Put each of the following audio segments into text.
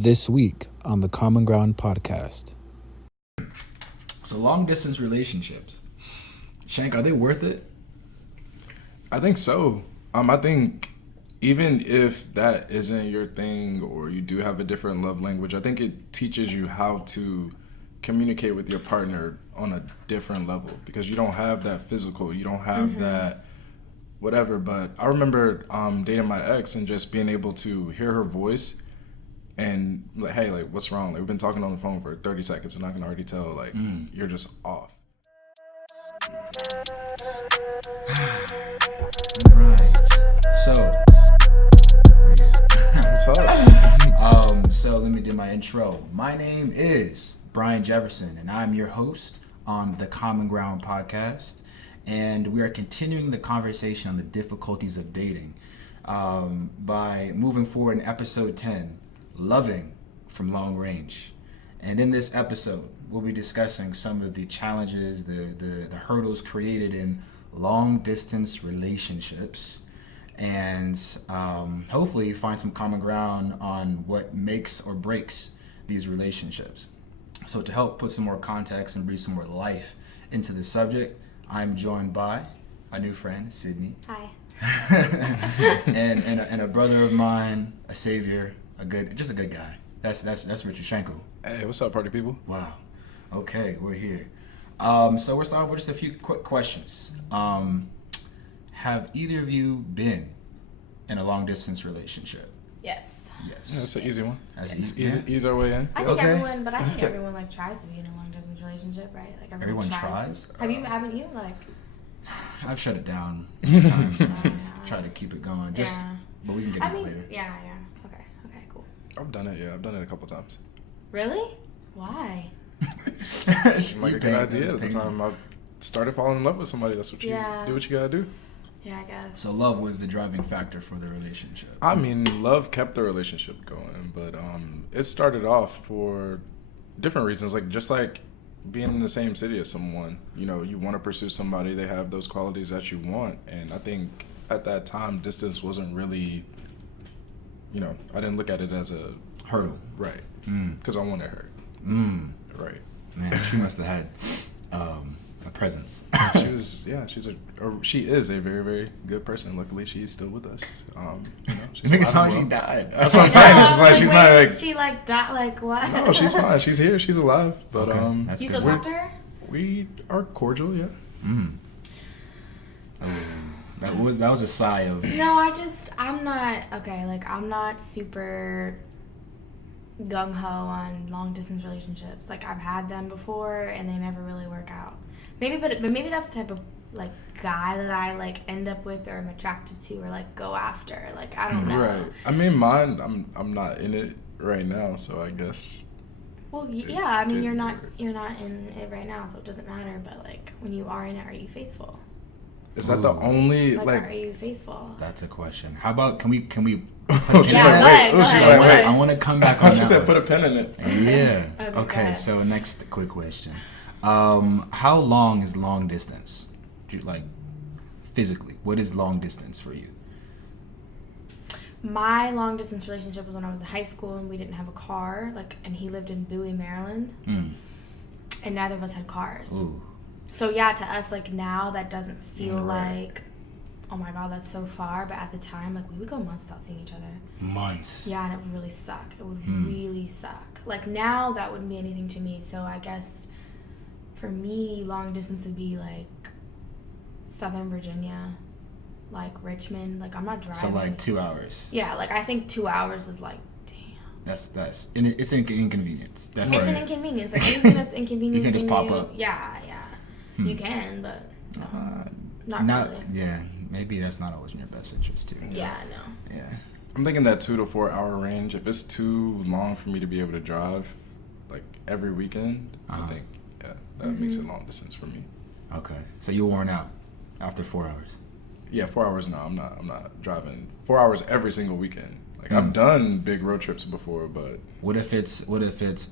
This week on the Common Ground podcast. So long distance relationships, Shank, are they worth it? I think so. I think even if that isn't your thing or you do have a different love language, I think it teaches you how to communicate with your partner on a different level because you don't have that physical, you don't have that whatever. But I remember dating my ex and just being able to hear her voice and like, hey, like, what's wrong? Like, we've been talking on the phone for 30 seconds and I can already tell, like, you're just off. Right. So, What's up? so let me do my intro. My name is Brian Jefferson, and I'm your host on the Common Ground podcast. And we are continuing the conversation on the difficulties of dating by moving forward in episode 10, Loving from Long Range. And in this episode, we'll be discussing some of the challenges, the hurdles created in long distance relationships, and hopefully find some common ground on what makes or breaks these relationships. So to help put some more context and breathe some more life into the subject, I'm joined by my new friend, Sydney. Hi. and a brother of mine, a savior, a good guy. That's Richard Shanko. Hey, what's up, party people? Wow. Okay, we're here. So we're starting with just a few quick questions. Have either of you been in a long distance relationship? Yes. Yes. Yeah, that's an easy one. That's Ease our way in. I think Okay. everyone like tries to be in a long distance relationship, right? Like Everyone tries? Haven't you? Like I've shut it down times. And Yeah. try to keep it going. Yeah. But we can get into it later. Yeah. Okay, cool. I've done it, yeah. I've done it a couple times. Really? Why? Seemed like a good paid- idea at the paid- time I started falling in love with somebody. That's what you do. What you gotta do. Yeah, I guess. So love was the driving factor for the relationship. I mean, love kept the relationship going, but it started off for different reasons. Like just like being in the same city as someone, you know, you want to pursue somebody. They have those qualities that you want, and I think at that time, distance wasn't really. You know, I didn't look at it as a Hurdle. right Mm. because I wanted her. Mm. Right. Man, she must have had a presence. She is a very, very good person. Luckily, she's still with us. You know, she's Nigga alive sound and she well. died. That's what I'm saying. It's just like she's not like. She like die like what? No, she's fine. She's here. She's alive. But Okay, that's You good. still talk to her? we are cordial. Yeah. Mm. That was a sigh of. No, I'm not okay. Like I'm not super gung ho on long distance relationships. Like I've had them before and they never really work out. But maybe that's the type of like guy that I like end up with or am attracted to or like go after. Like I don't know. Right. I mean, mine. I'm not in it right now, so I guess. Well, yeah. I mean, you're not in it right now, so it doesn't matter. But like when you are in it, are you faithful? Is that the Ooh. only Like, are you faithful? That's a question. How about can we? Oh, she's Yeah, like, go wait. ahead, Oh, go she's ahead, like, go wait. I want to come back on She that said, one. put a pen in it. Yeah. Okay, go Okay. ahead. So next quick question. How long is long distance? Like physically, what is long distance for you? My long distance relationship was when I was in high school and we didn't have a car. And he lived in Bowie, Maryland, and neither of us had cars. Ooh. So yeah, to us, like now that doesn't feel Right. like, oh my god, that's so far. But at the time, like we would go months without seeing each other. Months. Yeah, and it would really suck. It would really suck. Like now, that wouldn't be anything to me. So I guess for me, long distance would be like Southern Virginia, like Richmond. Like I'm not driving. So like 2 hours. Yeah, like I think 2 hours is like, damn. That's and it's an inconvenience. That's It's right. an inconvenience. Like anything that's inconveniencing You can just pop you, up. Yeah. You can, but not really. Yeah, maybe that's not always in your best interest too. Yeah, no. Yeah. I'm thinking that 2 to 4 hour range. If it's too long for me to be able to drive, like every weekend, I think that makes it long distance for me. Okay. So you're worn out after 4 hours. Yeah, 4 hours. No, I'm not driving 4 hours every single weekend. Like I've done big road trips before, but What if it's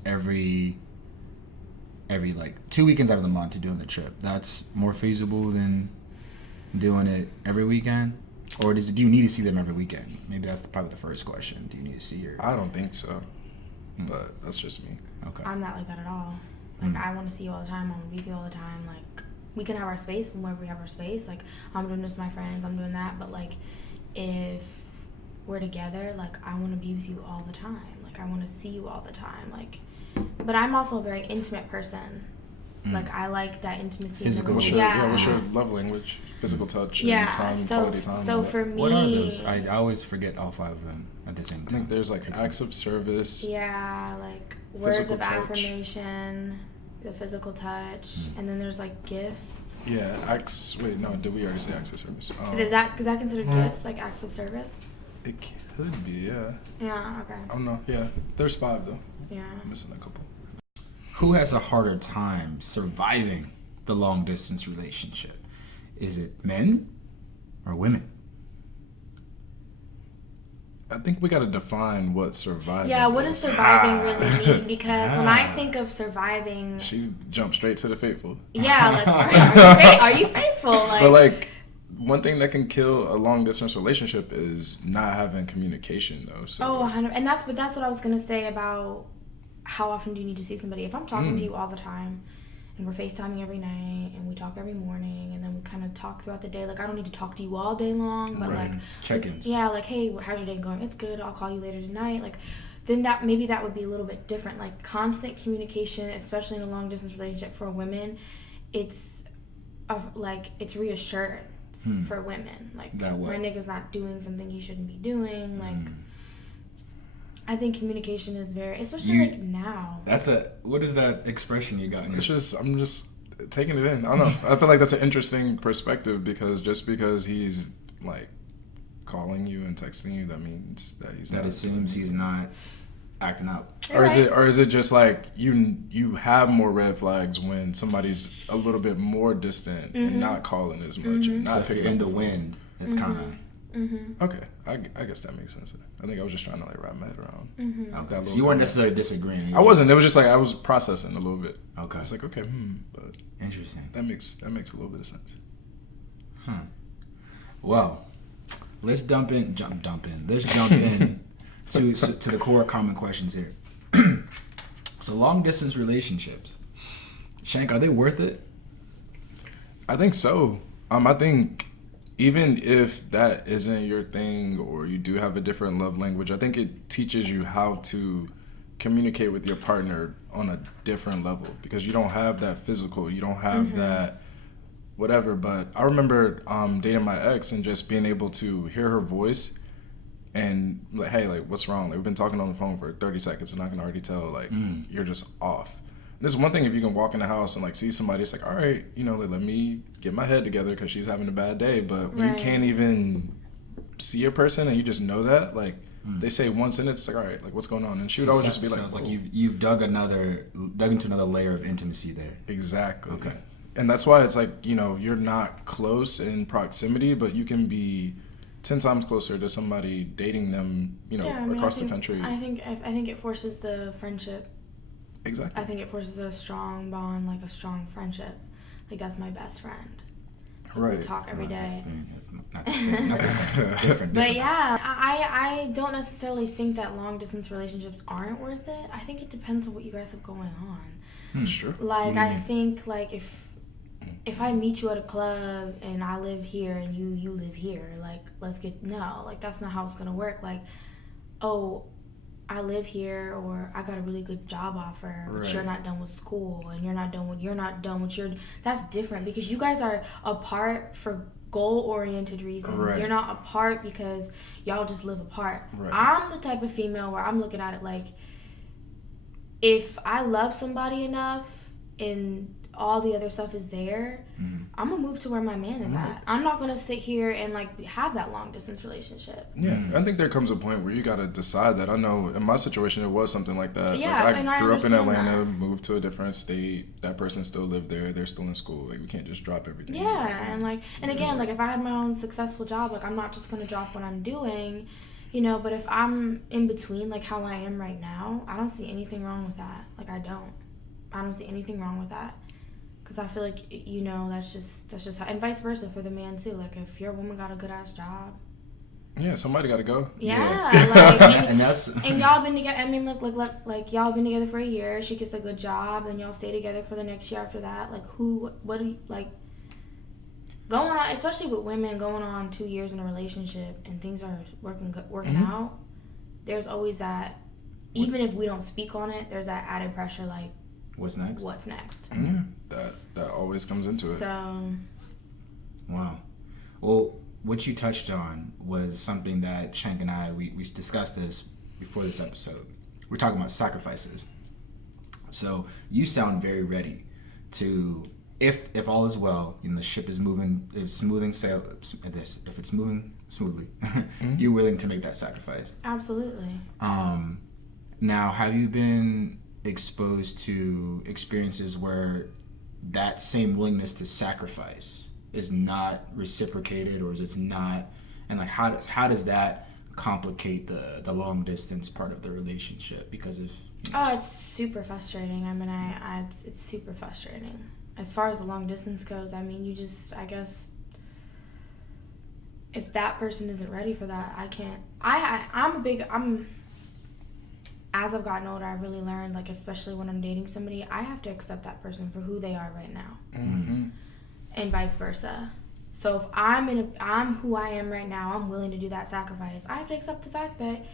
every like 2 weekends out of the month you're doing the trip? That's more feasible than doing it every weekend? Or do you need to see them every weekend? Maybe that's probably the first question. Do you need to see her? I don't think so. but that's just me. Okay. I'm not like that at all. Like, I want to see you all the time. I want to be with you all the time. Like, we can have our space whenever we have our space. Like, I'm doing this with my friends. I'm doing that. But, like, if we're together, like, I want to be with you all the time. Like, I want to see you all the time. Like, but I'm also a very intimate person. Like, I like that intimacy. Physical. What's your love language? Physical touch and quality time. So for me, what are those? I always forget all 5 of them at the same time. I think there's like acts of service. Yeah, like words Physical of touch. affirmation, the physical touch, and then there's like gifts. Yeah, acts. Wait, no, did we already say acts of service? Is that considered gifts, like acts of service? It could be, yeah. Yeah. Okay. I don't know. Yeah, there's 5 though. Yeah. I'm missing a couple. Who has a harder time surviving the long distance relationship? Is it men or women? I think we got to define what surviving Yeah, what does is. surviving really mean? Because when I think of surviving, She jumped straight to the faithful. yeah, like are you faithful? Like, But like, one thing that can kill a long distance relationship is not having communication though. So 100, and that's what I was gonna say about how often do you need to see somebody. If I'm talking to you all the time, and we're FaceTiming every night, and we talk every morning, and then we kind of talk throughout the day. Like, I don't need to talk to you all day long, but Right. like Check-ins. Yeah, like, hey, how's your day going? It's good. I'll call you later tonight. Like, then that would be a little bit different. Like, constant communication, especially in a long distance relationship for women, it's it's reassurance for women. Like, That what? my nigga's not doing something he shouldn't be doing. Like, I think communication is very, especially like now. What is that expression you got? I'm just taking it in. I don't know. I feel like that's an interesting perspective because just because he's like calling you and texting you, that means that he's That not. assumes he's not acting out. Or is it just like you have more red flags when somebody's a little bit more distant and not calling as much and So not if you're picking in up the wind, it's kind of Okay, I guess that makes sense. I think I was just trying to like wrap my head around. okay. That So you little weren't necessarily disagreeing. I wasn't. It was just like I was processing a little bit. Okay. It's like okay, but Interesting. that makes a little bit of sense. Well, let's jump in. Let's jump in to the core common questions here. So long distance relationships, Shank, are they worth it? I think so. I think even if that isn't your thing or you do have a different love language, I think it teaches you how to communicate with your partner on a different level because you don't have that physical, you don't have that whatever. But I remember dating my ex and just being able to hear her voice and like, hey, like, what's wrong? Like, we've been talking on the phone for 30 seconds and I can already tell, like, you're just off. This is one thing if you can walk in the house and like see somebody, it's like, all right, like, let me get my head together because she's having a bad day. But when you can't even see a person and you just know that, like, they say one sentence, it's like, all right, like, what's going on? And she would always just be like, sounds like you've dug into another layer of intimacy there. Exactly. Okay. And that's why it's like, you're not close in proximity, but you can be 10 times closer to somebody dating them, across the country. I think it forces the friendship. Exactly. I think it forces a strong bond, like a strong friendship. Like, that's my best friend. Right. We talk every day. It's not the same. Not the same. Different. But yeah, I don't necessarily think that long distance relationships aren't worth it. I think it depends on what you guys have going on. That's true. Like, I think, like, if I meet you at a club and I live here and you live here, like, that's not how it's gonna work. Like, oh, I live here, or I got a really good job offer, but you're not done with school, and you're not done with your. That's different because you guys are apart for goal-oriented reasons. Right. You're not apart because y'all just live apart. Right. I'm the type of female where I'm looking at it like, if I love somebody enough and all the other stuff is there, I'm gonna move to where my man is at. I'm not gonna sit here and like have that long distance relationship. Yeah, I think there comes a point where you gotta decide that. I know in my situation it was something like that. Yeah, like, and I I grew up in understand Atlanta, that. moved to a different state. That person still lived there. They're still in school. Like, we can't just drop everything. Yeah, and again, like, if I had my own successful job, like, I'm not just gonna drop what I'm doing, but if I'm in between, like how I am right now, I don't see anything wrong with that. Like, I don't see anything wrong with that. Because I feel like, that's just how, and vice versa for the man too. Like, if your woman got a good ass job, Yeah, somebody got to go. Yeah, like, And that's and y'all been together. I mean, like y'all been together for a year. She gets a good job, and y'all stay together for the next year after that. Like, what do you like? Going on, especially with women, going on 2 years in a relationship and things are working out. There's always that. Even if we don't speak on it, there's that added pressure. Like, what's next? what's next? Yeah, that always comes into it. So, Wow. Well, what you touched on was something that Shank and I, we discussed this before this episode. We're talking about sacrifices. So you sound very ready to, if all is well, the ship is moving, if it's moving smoothly, you're willing to make that sacrifice. absolutely. Now, have you been exposed to experiences where that same willingness to sacrifice is not reciprocated, or is it's not, and like how does that complicate the long distance part of the relationship because of Oh, it's super frustrating. I mean, it's super frustrating. As far as the long distance goes, I mean, I guess, if that person isn't ready for that, I can't. As I've gotten older, I've really learned, like, especially when I'm dating somebody, I have to accept that person for who they are right now. And vice versa. So if I'm who I am right now, I'm willing to do that sacrifice. I have to accept the fact that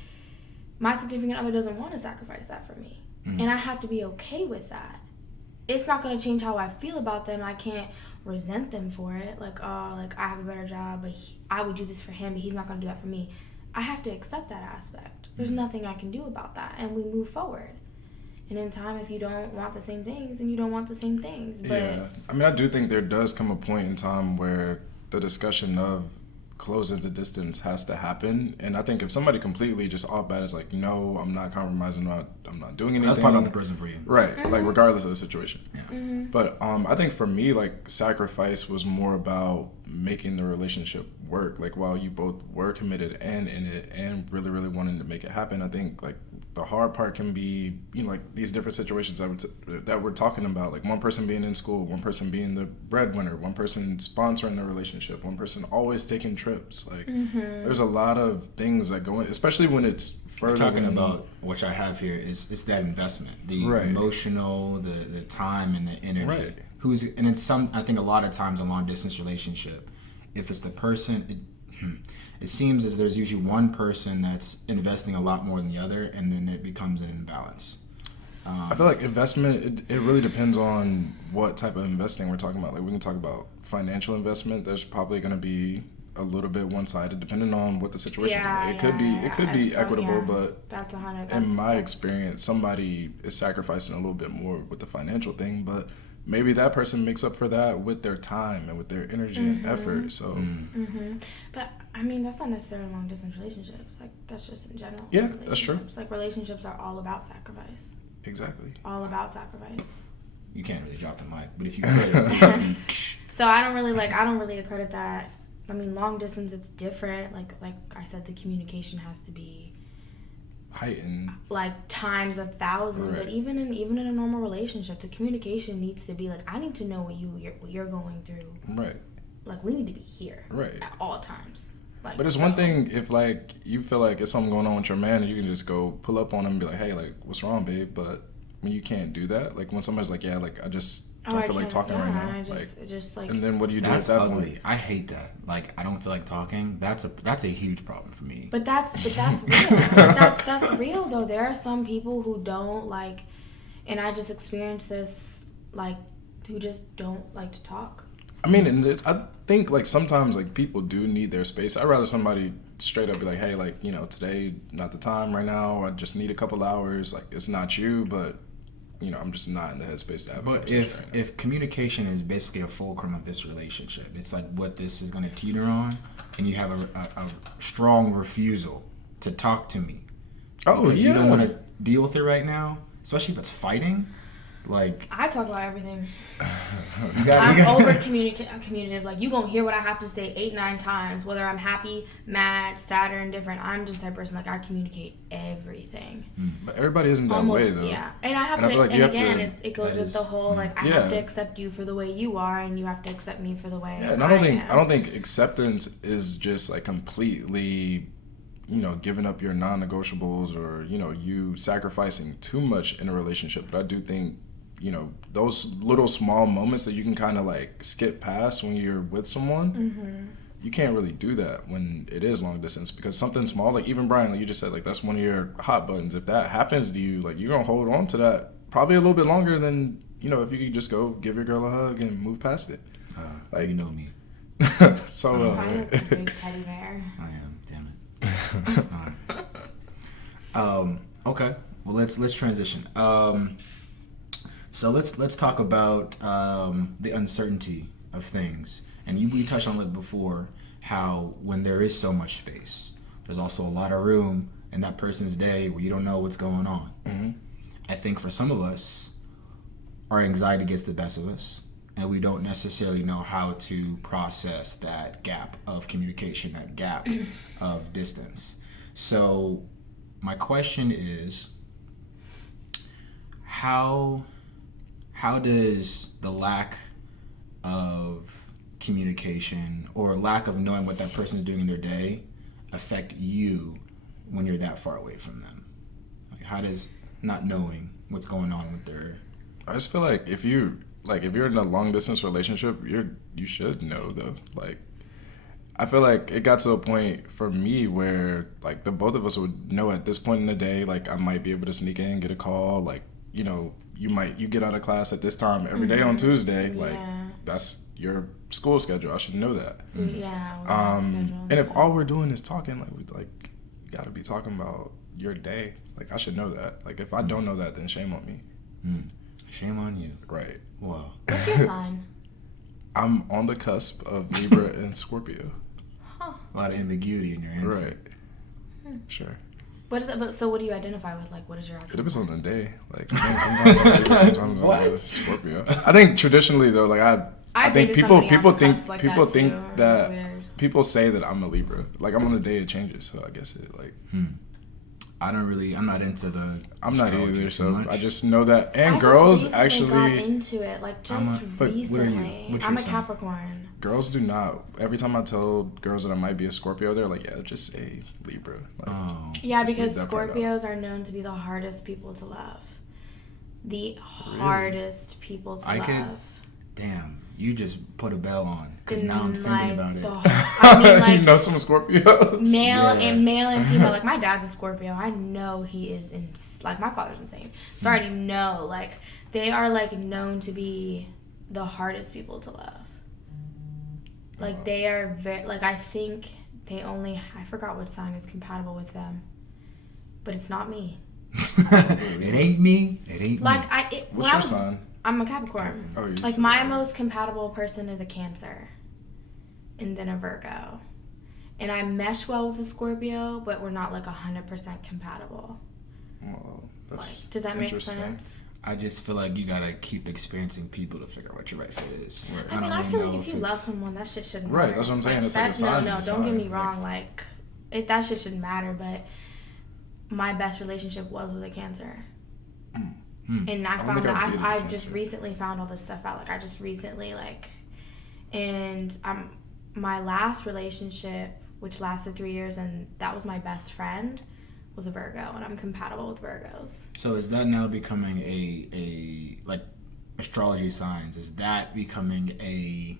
my significant other doesn't want to sacrifice that for me. And I have to be okay with that. It's not going to change how I feel about them. I can't resent them for it. Like, oh, like, I have a better job, but I would do this for him, but he's not going to do that for me. I have to accept that aspect. There's nothing I can do about that. And we move forward. And in time, if you don't want the same things, then you don't want the same things. But yeah. I mean, I do think there does come a point in time where the discussion of closing the distance has to happen. And I think if somebody completely just off bat is like, no, I'm not compromising, I'm not doing anything. That's probably not the person for you. Right. Like, regardless of the situation. Yeah. But I think for me, like, sacrifice was more about making the relationship work. Like, while you both were committed and in it and really, really wanting to make it happen, I think, like, the hard part can be, like, these different situations that we're talking about. Like, one person being in school, one person being the breadwinner, one person sponsoring the relationship, one person always taking trips. Like, there's a lot of things that go in, especially when it's further. We're talking about, which I have here, is it's that investment, the emotional, the time, and the energy. Right. And it's I think a lot of times in a long distance relationship, if it's the person, it seems as there's usually one person that's investing a lot more than the other, and then it becomes an imbalance. I feel like investment, it really depends on what type of investing we're talking about. Like, we can talk about financial investment. There's probably going to be a little bit one-sided depending on what the situation is. It could be equitable, but that's in my experience, somebody is sacrificing a little bit more with the financial thing, but maybe that person makes up for that with their time and with their energy and effort. So, but I mean, that's not necessarily long distance relationships. Like, that's just in general. Yeah, that's true. Like, relationships are all about sacrifice. Exactly. All about sacrifice. You can't really drop the mic, but if you could. So I don't really accredit that. I mean, long distance, it's different. Like I said, the communication has to be heightened, like, times 1,000. Right. But even in a normal relationship, the communication needs to be like, I need to know what you're going through. Right. Like, we need to be here. Right. At all times. Like, but it's one thing if, like, you feel like it's something going on with your man and you can just go pull up on him and be like, hey, like, what's wrong, babe? But when you can't do that, like, when somebody's like, yeah, like, I just don't feel like talking right now. And then what do you do That's at that ugly. point? I hate that. Like, I don't feel like talking. That's a huge problem for me. But that's real. That's real, though. There are some people who don't like, and I just experienced this, like, who just don't like to talk. I mean, and I think, like, sometimes, like, people do need their space. I'd rather somebody straight up be like, hey, like, today, not the time right now. I just need a couple hours. Like, it's not you, but, I'm just not in the headspace to have a conversation right now. If communication is basically a fulcrum of this relationship, it's like what this is going to teeter on, and you have a strong refusal to talk to me. Oh, because yeah. You don't want to deal with it right now, especially if it's fighting. Like, I talk about everything. I'm over communicative. Like, you gonna hear what I have to say 8-9 times, whether I'm happy, mad, sad, or indifferent. I'm just that person. Like, I communicate everything. But everybody isn't that way, though. Yeah, and I have and to. Like and again, it goes with the whole, like, I yeah. have to accept you for the way you are, and you have to accept me for the way. Yeah, and I don't think acceptance is just, like, completely giving up your non-negotiables or, you sacrificing too much in a relationship. But I do think, those little small moments that you can kind of like skip past when you're with someone, you can't really do that when it is long distance, because something small, like even Brian, like you just said, like that's one of your hot buttons. If that happens to you, like you're going to hold on to that probably a little bit longer than, if you could just go give your girl a hug and move past it. Like, you know me. So, I'm a big teddy bear. I am, damn it. Okay. Well, let's transition. So let's talk about the uncertainty of things. And we touched on it before, how when there is so much space, there's also a lot of room in that person's day where you don't know what's going on. Mm-hmm. I think for some of us, our anxiety gets the best of us, and we don't necessarily know how to process that gap of communication, that gap of distance. So my question is, how does the lack of communication or lack of knowing what that person is doing in their day affect you when you're that far away from them? Like, how does not knowing what's going on with their... I just feel like if you're in a long distance relationship, you should know though. Like, I feel like it got to a point for me where like the both of us would know at this point in the day, like I might be able to sneak in, get a call, like, you get out of class at this time every day on Tuesday, like that's your school schedule. I should know that. Yeah. And if all we're doing is talking, like we gotta be talking about your day. Like I should know that. Like if I don't know that, then shame on me. Shame on you. Right. Wow. What's your sign? I'm on the cusp of Libra and Scorpio. Huh. A lot of ambiguity in your answer. Right. Sure. What is that? But so what do you identify with? Like, what is your actual It depends sign? on the day. Like sometimes I'm Libra, sometimes I'm Scorpio. I think traditionally though, like I think people think that people say that I'm a Libra. Like I'm on the day it changes, so I guess it like. I'm not into the... I'm not astrology either, too so much. I just know that. And I girls just actually got into it, like but what are you? recently. What's I'm your a sign? Capricorn. girls do not. Every time I tell girls that I might be a Scorpio, they're like, yeah, just say Libra. Like, Yeah, just because leave that part out. Scorpios are known to be the hardest people to love. The hardest people to love. Damn, you just put a bell on, because now I'm thinking Like, about it. I mean, like, you know some Scorpios? male and female. Like, my dad's a Scorpio. I know he is like, my father's insane. So I already know, like, they are like known to be the hardest people to love. Like, they are very, like, I think they only, I forgot what sign is compatible with them, but it's not me. It ain't me. It ain't Like, me. What's your sign? I'm a Capricorn. Oh, you Like, said my that. most compatible person is a Cancer, and then a Virgo. And I mesh well with a Scorpio, but we're not like 100% compatible. Well, that's Like, does that make interesting. sense? I just feel like you gotta keep experiencing people to figure out what your right fit is. I mean, I don't feel really like know if you love someone, that shit shouldn't Right, matter. that's what I'm saying. It's like a sign No, is a don't get sign. me wrong. Like, that shit shouldn't matter, but my best relationship was with a Cancer. And I don't found think I've that dated a I've just Cancer. recently found all this stuff out. Like, I just recently, like, and my last relationship, which lasted 3 years, and that was my best friend, was a Virgo, and I'm compatible with Virgos. So is that now becoming a like astrology signs? Is that becoming a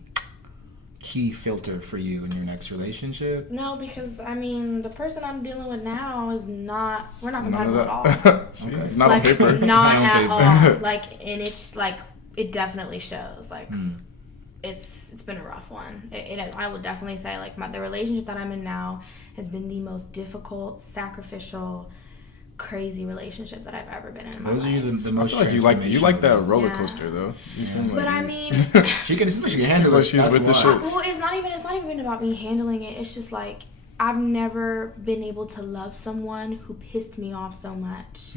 key filter for you in your next relationship? No, because, I mean, the person I'm dealing with now is not, we're not None of compatible at all. that. See, Okay. not Like, on paper. not Not on at paper. all. Like, and it's like, it definitely shows. Like, it's been a rough one. I would definitely say, like, the relationship that I'm in now has been the most difficult, sacrificial, crazy relationship that I've ever been in my Those are life. you the I most feel like you like that roller Yeah. coaster though. You seem like But I you- mean, She can Seems handle like it. she's That's with the why. shit. well, it's not even about me handling it. It's just like, I've never been able to love someone who pissed me off so much.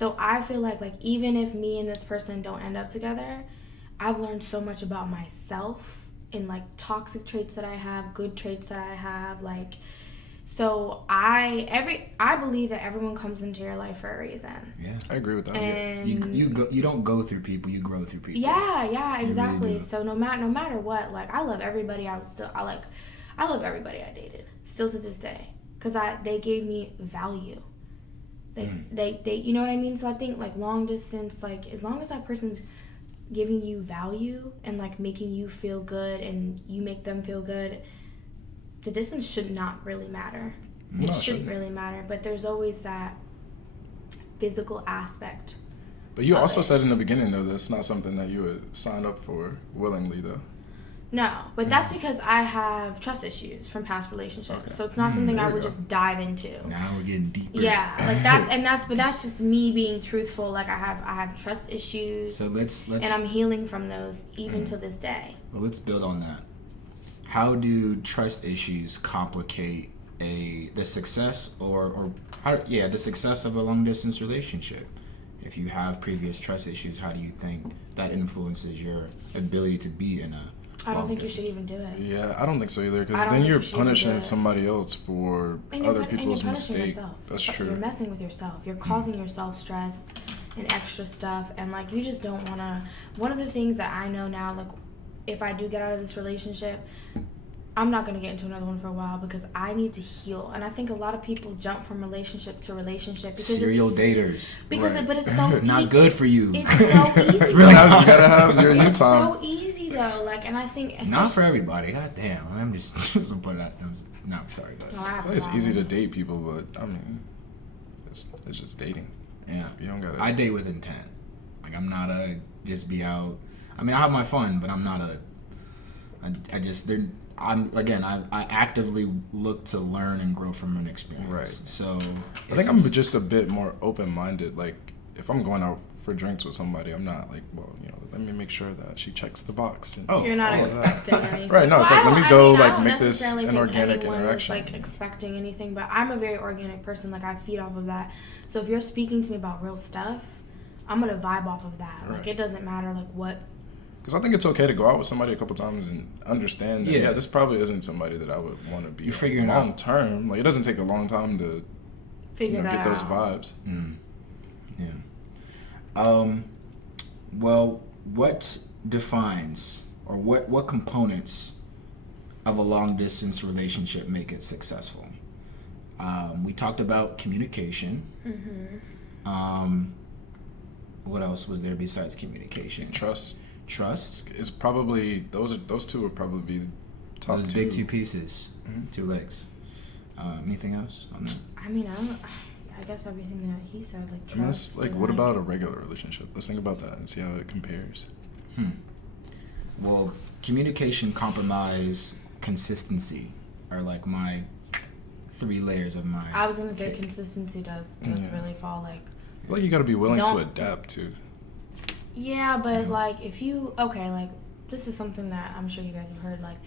So I feel like even if me and this person don't end up together, I've learned so much about myself and like toxic traits that I have, good traits that I have, like, so I believe that everyone comes into your life for a reason. Yeah. I agree with that. And You don't go through people, you grow through people. yeah, You exactly. really do. So no matter what, like, I love everybody. I love everybody I dated still to this day, because they gave me value. They you know what I mean? So I think like long distance, like as long as that person's giving you value and like making you feel good and you make them feel good, the distance should not really matter. It shouldn't really matter, but there's always that physical aspect. But you also said in the beginning though that's not something that you would sign up for willingly though. No, but that's because I have trust issues from past relationships. Okay. So it's not something I would just dive into. Now we're getting deeper. Yeah, like that's just me being truthful. Like I have trust issues. So let's and I'm healing from those even to this day. Well, let's build on that. How do trust issues complicate the success the success of a long distance relationship? If you have previous trust issues, how do you think that influences your ability to be in a I don't think you should even do it. Yeah, I don't think so either, because I don't then think you're you should even do punishing it. somebody else for other people's mistake. That's true. You're messing with yourself. You're causing yourself stress and extra stuff, and like you just don't want to. One of the things that I know now, like if I do get out of this relationship, I'm not going to get into another one for a while because I need to heal. And I think a lot of people jump from relationship to relationship because serial daters. Because right. but it's so it's not good for you. It's so easy. It's really you gotta have your new It's time. so easy though. Like, and I think Not for everybody. God damn. I'm just gonna put it out. No, I'm sorry. Go ahead. No, I have I a feel it's easy to problem. date people, but I mean, it's just dating. Yeah. You don't gotta. I date with intent. Like I'm not a just be out. I mean, I have my fun, but I'm not a. I just I actively look to learn and grow from an experience. Right. So I think I'm just a bit more open-minded. Like, if I'm going out for drinks with somebody, I'm not like, well, let me make sure that she checks the box. And You're not all expecting anything. Right, no, it's like, let me I go, mean, I like, don't make this necessarily an think organic anyone is, interaction. like, expecting anything, but I'm a very organic person. Like, I feed off of that. So if you're speaking to me about real stuff, I'm going to vibe off of that. Right. Like, it doesn't matter, like, what. Because I think it's okay to go out with somebody a couple times and understand that, Yeah. this probably isn't somebody that I would want to be You're figuring out. long term. Like, it doesn't take a long time to Figure that get those out. vibes. Yeah. Well, what defines or what components of a long distance relationship make it successful? We talked about communication. Mm-hmm. What else was there besides communication? Trust Trust. is probably those two would probably be top Those two. big two pieces, Mhm. two legs. Anything else on that? I mean, I guess everything that he said, like, I mean, that's, trust. like, and, what about a regular relationship? Let's think about that and see how it compares. Well, communication, compromise, consistency are like my 3 layers of my. I was going to say cake. consistency does Yeah. really fall, like. I feel like you got to be willing to Don't- adapt to. Yeah, but like if you like this is something that I'm sure you guys have heard, like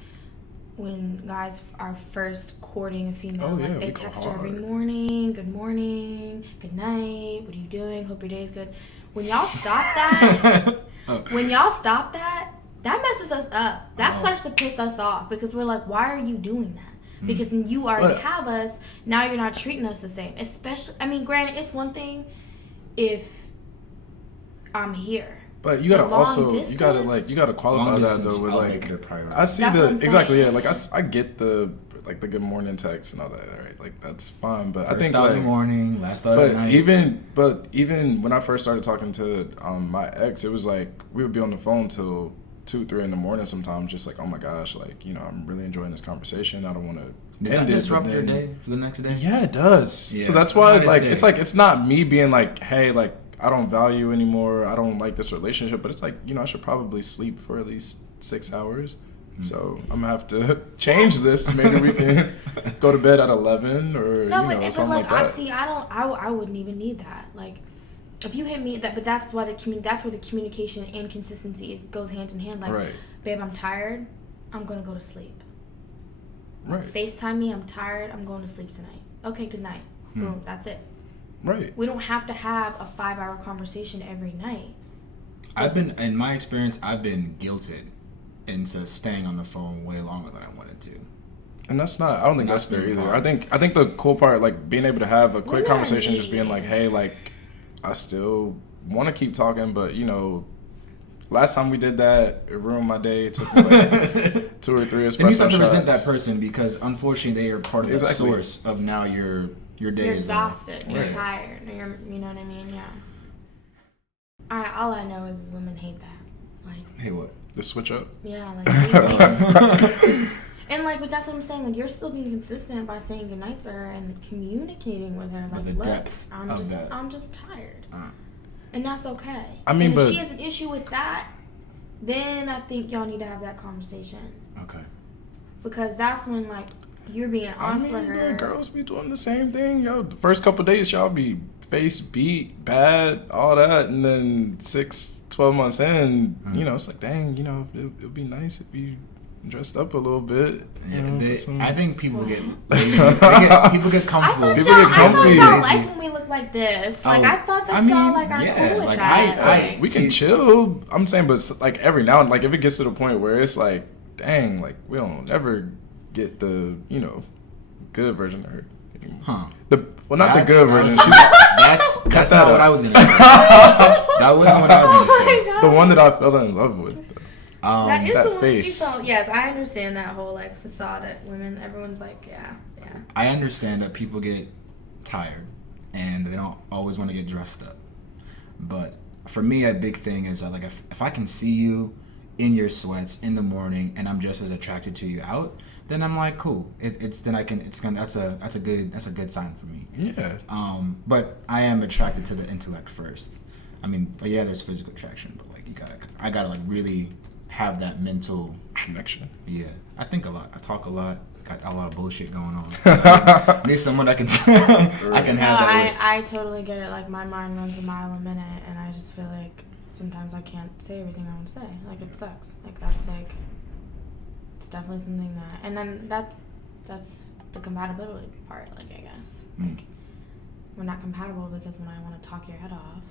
when guys are first courting a female, Oh, yeah, like they we go text her every hard. morning, good night, what are you doing, hope your day's good. When y'all stop that, that messes us up. That Oh. starts to piss us off because we're like, why are you doing that? Because you already But- have us, now you're not treating us the same. Especially, I mean, granted, it's one thing if I'm here. But you gotta The long also distance? you gotta qualify Long that distance, though with I'll like make it a priority. I see That's what I'm exactly saying. like I get the good morning text and all that, right? Like that's fine, but I First think out like in the morning, last out at but night. even when I first started talking to my ex, it was like we would be on the phone till 2-3 in the morning sometimes, just like, oh my gosh, like, I'm really enjoying this conversation, I don't want to Does that disrupt your day for the next day? Yeah, it does. Yeah, So that's I why was like gonna it's say. like it's not me being like, hey, like I don't value anymore, I don't like this relationship, but it's like, I should probably sleep for at least 6 hours. So I'm gonna have to change this. Maybe we can go to bed at 11 or No, but something like like I that. see, I wouldn't even need that. Like, if you hit me, but that's why that's where the communication and consistency goes hand in hand. Like, Right. babe, I'm tired. I'm gonna go to sleep. Like, Right. FaceTime me. I'm tired. I'm going to sleep tonight. Okay, good night. Boom. That's it. Right. We don't have to have a 5-hour conversation every night. In my experience, I've been guilted into staying on the phone way longer than I wanted to. And that's not. I don't think That's that's fair been either. fun. I think the cool part, like being able to have a quick Women are conversation, just being needy. like, hey, like I still want to keep talking, but last time we did that, it ruined my day. It took me like 2 or 3 espresso And you start to shots. resent that person because unfortunately they are part of the Exactly. source of now your day. You're is exhausted. You're Right. tired. You know what I mean? Yeah. All I know is women hate that. Like, Hey, what? The switch up. yeah, like, they- and like, but that's what I'm saying. Like, you're still being consistent by saying goodnight to her and communicating with her. Like, the look, depth of that. I'm just tired, Uh. and that's okay. I mean, and but if she has an issue with that, then I think y'all need to have that conversation Okay. because that's when like you're being I honest mean, with her. but girls be doing the same thing. Yo, the first couple days, y'all be face beat, bad, all that. And then 6-12 months in, you know, it's like, dang, you know, it'd be nice if you dressed up a little bit. Yeah, You know, they, put some- I think people get people get comfortable. People get I comfy. thought y'all like when we look like this. Like, Oh, I thought that I mean, y'all like are yeah, cool with like, that. I- we can See- chill. I'm saying, but like every now and like if it gets to the point where it's like, dang, like we don't ever get the, you know, good version of her anymore. Huh. Well, not the That's- good that version. was- She's That's that not up. what I was gonna say. That wasn't what I was Oh gonna say. my god. the one that I fell in love with. That is that the one she face. felt. Yes, I understand that whole like facade at women. Everyone's like, yeah. I understand that people get tired and they don't always want to get dressed up. But for me, a big thing is that, like, if I can see you in your sweats in the morning and I'm just as attracted to you out, then I'm like, cool. That's a good sign for me. Yeah. But I am attracted to the intellect first. I mean, but yeah, there's physical attraction, but like I gotta like really have that mental Connection. Yeah, I think a lot. I talk a lot. Got a lot of bullshit going on. So I need someone that can I can No, have that. I totally get it. Like my mind runs a mile a minute, and I just feel like sometimes I can't say everything I want to say. Like it sucks. Like that's like it's definitely something that, and then that's the compatibility part. Like I guess like we're not compatible because when I want to talk your head off,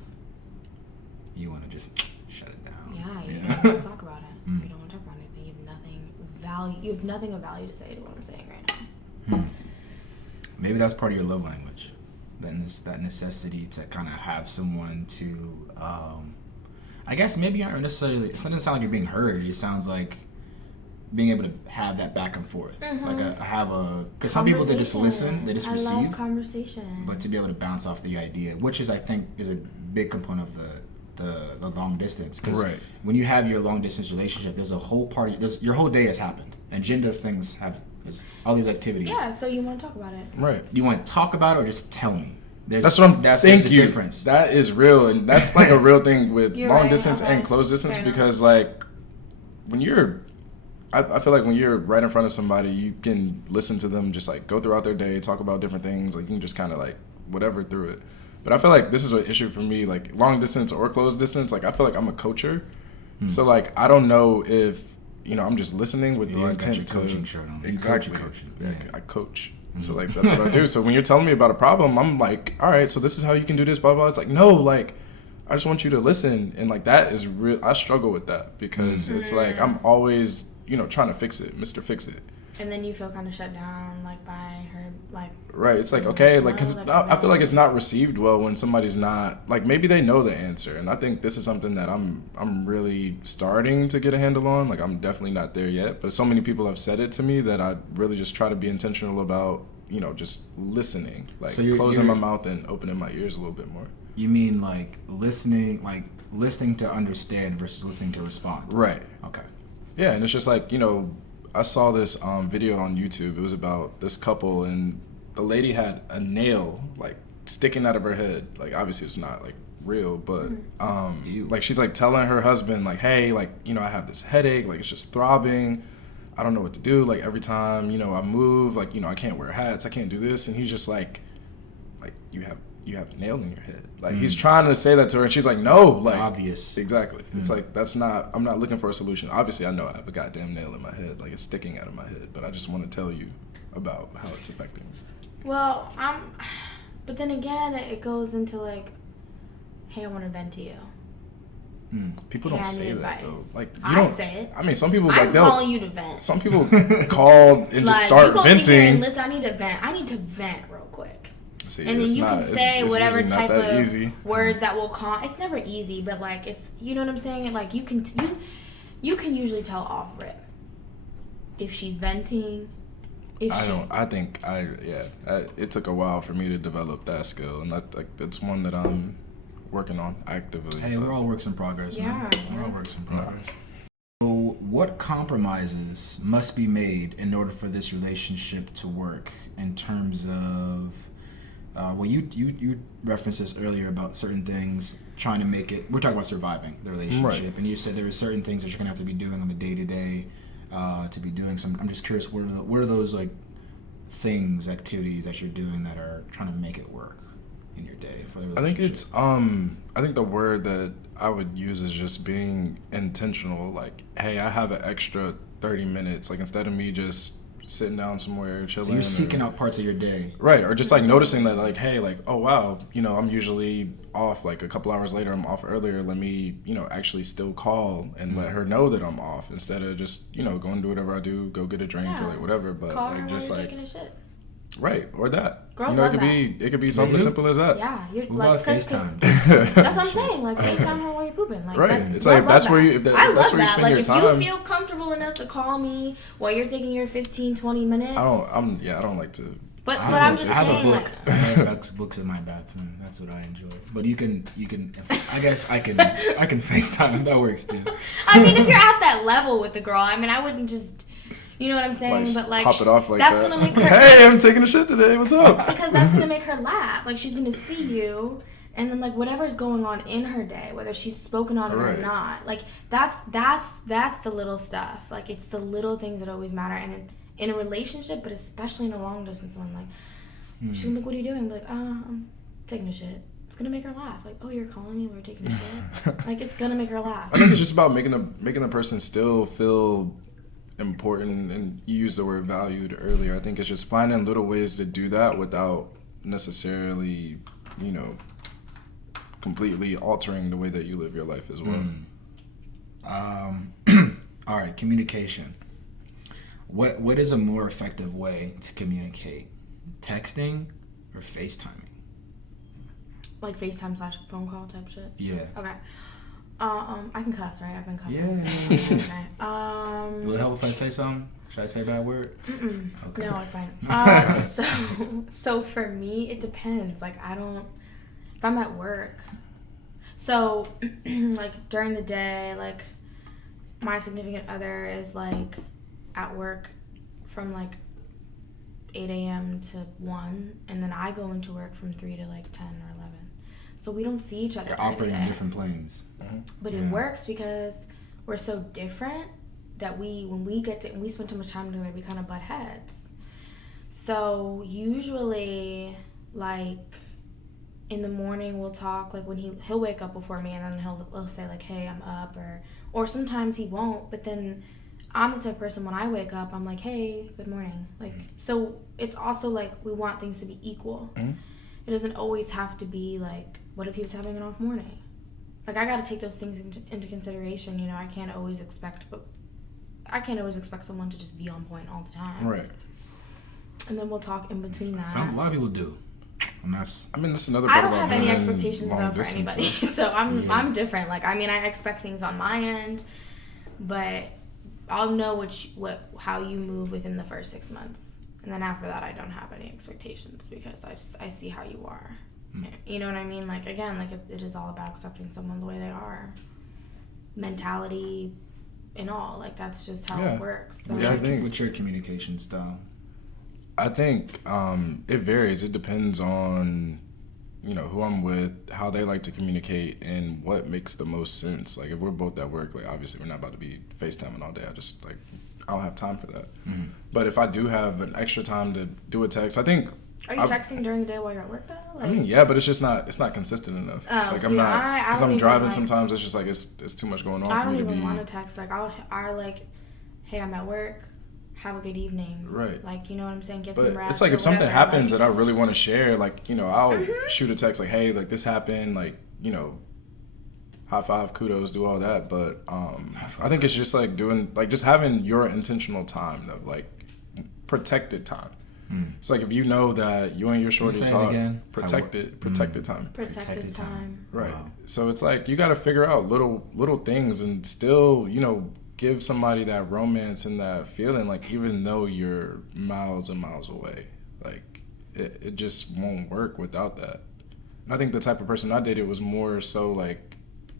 You want to just shut it down. yeah, you Yeah. don't want to talk about it. You don't want to talk about anything. You have nothing value. You have nothing of value to say to what I'm saying right now. Maybe that's part of your love language. That necessity to kind of have someone to, I guess maybe not necessarily. It doesn't sound like you're being heard. It just sounds like being able to have that back and forth. Like because some people they just listen, they just I receive. love conversation. But to be able to bounce off the idea, which is I think is a big component of the long distance. Because Right. when you have your long distance relationship, there's a whole party. Your whole day has happened, and gender things have all these activities. yeah, so you want to talk about it. Right. You want to talk about it or just tell me? That's what I'm. There's Thank a you. difference. That is real, and that's like a real thing with You're long right, distance okay. and close distance Fair enough. because like when you're, I feel like when you're right in front of somebody, you can listen to them just like go throughout their day, talk about different things. Like you can just kind of like whatever through it. But I feel like this is an issue for me, like long distance or close distance. Like I feel like I'm a coacher, so like I don't know if I'm just listening with You the already got intent your to coaching shirt on. You exactly. coaching. Yeah, Yeah. I coach. So like that's what I do. So when you're telling me about a problem, I'm like, all right, so this is how you can do this, blah blah. It's like no, like I just want you to listen, and like that is real. I struggle with that because it's like I'm always trying to fix it, Mr. Fix It. And then you feel kind of shut down, like by her, like. Right. It's like okay, like because No, I feel like it's not received well when somebody's not like maybe they know the answer, and I think this is something that I'm really starting to get a handle on. Like I'm definitely not there yet, but so many people have said it to me that I really just try to be intentional about just listening, like So you're- closing you're- my mouth and opening my ears a little bit more. You mean like listening to understand versus listening to respond? Right. Okay. Yeah, and it's just like, I saw this video on YouTube. It was about this couple, and the lady had a nail, like, sticking out of her head. Like, obviously it's not, like, real, but, like, she's, like, telling her husband, like, hey, like, I have this headache. Like, it's just throbbing. I don't know what to do. Like, every time, I move, like, I can't wear hats. I can't do this. And he's just like, you have a nail in your head. Like he's trying to say that to her, and she's like, no, like Obvious. Exactly. It's like I'm not looking for a solution. Obviously, I know I have a goddamn nail in my head, like it's sticking out of my head, but I just want to tell you about how it's affecting me. Well, but then again, it goes into like, hey, I want to vent to you. People Hey, don't I say need that though. advice. Like you I don't say it. I mean, some people I'm like they'll. calling you to vent. Some people call and Like, just start you gonna sit here and venting. listen, I need to vent. I need to vent real quick. See, and then you can say whatever usually not type that of easy. words that will calm. It's never easy, but like it's, you know what I'm saying. Like you can usually tell off rip if she's venting. It took a while for me to develop that skill, and that's one that I'm working on actively. Hey, we're all works in progress, man. We're all works in progress. So, what compromises must be made in order for this relationship to work? In terms of, you referenced this earlier about certain things, trying to make it. We're talking about surviving the relationship, right. and you said there were certain things that you're gonna have to be doing on the day to day, to be doing some. I'm just curious, what are those like things, activities that you're doing that are trying to make it work in your day for the relationship? I think the word that I would use is just being intentional. Like, hey, I have an extra 30 minutes. Like, instead of me just sitting down somewhere chilling. So you're seeking out parts of your day. Right, or just like noticing that, like, hey, like, oh wow, I'm usually off like a couple hours later, I'm off earlier. Let me, actually still call and let her know that I'm off instead of just, go and do whatever I do, go get a drink or like whatever. But call like her just when like you're taking a shit. Right, or that. Girls love it could be something as simple as that. Yeah, you're What like, about FaceTime? that's what I'm saying. Like FaceTime her while you're pooping. Like, Right. It's like, if girls that's love where that. you- if that- I that's love where you that. spend Like your if time. you feel comfortable enough to call me while you're taking your 15-20 minutes. I don't like to. But I'm just I have saying, a book. like, I have books in my bathroom. That's what I enjoy. But you can. I guess I can FaceTime. That works too. I mean, if you're at that level with the girl, I mean, I wouldn't just, you know what I'm saying? But like, pop it off like that's that. gonna make her. Hey, I'm taking a shit today. What's up? Because that's gonna make her laugh. Like she's gonna see you, and then like whatever's going on in her day, whether she's spoken on it or Right. not, like that's the little stuff. Like it's the little things that always matter, and in a relationship, but especially in a long distance one, like she's gonna be like, "What are you doing?" I'm like, I'm taking a shit." It's gonna make her laugh. Like, "Oh, you're calling me? We're taking a shit." Like it's gonna make her laugh. I think it's just about making the person still feel important, and you used the word valued earlier. I think it's just finding little ways to do that without necessarily, completely altering the way that you live your life as well. All right, communication. What is a more effective way to communicate? Texting or FaceTiming? Like FaceTime / phone call type shit. Yeah. Okay. I can cuss, right? I've been cussing. Yeah. Okay. Will it help if I say something? Should I say a bad word? Okay. No, it's fine. So for me, it depends. Like if I'm at work, so like during the day, like my significant other is like at work from like 8 a.m. to 1, and then I go into work from 3 to like 10 or 11. So we don't see each other. You're during the operating on day. different planes. But it works because we're so different that when we spend too much time together, we kind of butt heads. So usually, like in the morning, we'll talk. Like when he'll wake up before me, and then he'll say like, "Hey, I'm up," or sometimes he won't. But then I'm the type of person when I wake up, I'm like, "Hey, good morning." Like so, it's also like we want things to be equal. Mm-hmm. It doesn't always have to be like, what if he was having an off morning? Like I got to take those things into consideration. I can't always expect someone to just be on point all the time. Right. And then we'll talk in between that. A lot of people do. That's another I part don't about have any being in expectations long though for distance, anybody, so. so I'm different. Like I mean, I expect things on my end, but I'll know how you move within the first 6 months, and then after that, I don't have any expectations because I see how you are. You know what I mean? Like again, like it is all about accepting someone the way they are, mentality, and all. Like that's just how it works. So. What's your communication style? I think it varies. It depends on, who I'm with, how they like to communicate, and what makes the most sense. Like if we're both at work, like obviously we're not about to be FaceTiming all day. I don't have time for that. Mm-hmm. But if I do have an extra time to do a text, I think. Are you texting during the day while you're at work though? Like, I mean, yeah, but it's not consistent enough. Oh, like see, I'm not, because I'm driving. like, sometimes it's just like it's too much going on I for me don't to be. even want to text. Like I like, hey, I'm at work. Have a good evening. Right. Like, you know what I'm saying? Get But some rest. it's like if something happens that I really want to share, like, I'll shoot a text like, hey, like this happened, like, high five, kudos, do all that. But I think it's just like just having your intentional time of like protected time. It's like if you know that you and your shorty say it talk, again? protected time. Protected time. Right. Wow. So it's like you got to figure out little things and still, give somebody that romance and that feeling, like even though you're miles and miles away, like it just won't work without that. And I think the type of person I dated was more so like,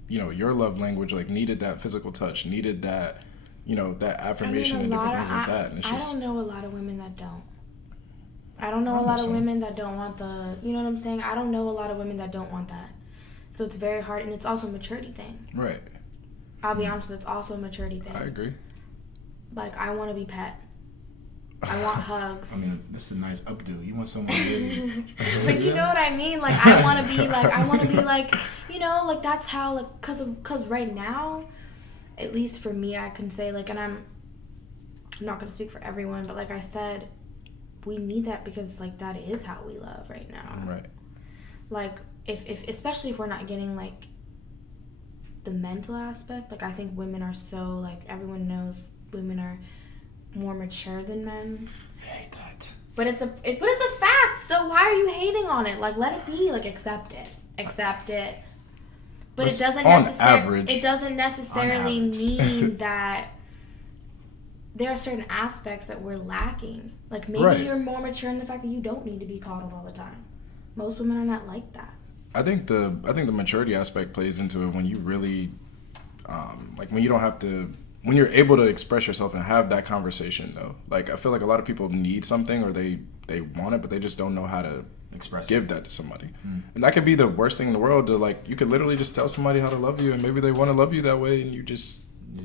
your love language, like needed that physical touch, needed that, that affirmation and different things like that. And it's I just, don't know a lot of women that don't. I don't know a lot of women that don't want the, you know what I'm saying? I don't know a lot of women that don't want that. So it's very hard, and it's also a maturity thing. right. I'll be honest with you, it's also a maturity thing. I agree. Like, I want to be pet. I want hugs. I mean, this is a nice updo. You want someone really... But you know what I mean? Like, I want to be like, like that's how, like, cause right now, at least for me, I can say, like, and I'm not going to speak for everyone, but like I said, we need that because, like, that is how we love right now. Right. Like, if especially if we're not getting, like, the mental aspect, like, I think women are so, like, everyone knows women are more mature than men. I hate that. But it's a fact. So why are you hating on it? Like, let it be. Like, accept it. But it doesn't necessarily mean that there are certain aspects that we're lacking. Like, maybe you're more mature in the fact that you don't need to be coddled all the time. Most women are not like that. I think the maturity aspect plays into it when you really, like when you don't have to, when you're able to express yourself and have that conversation though. Like I feel like a lot of people need something or they want it, but they just don't know how to give that to somebody. And that could be the worst thing in the world to, like, you could literally just tell somebody how to love you and maybe they want to love you that way and you just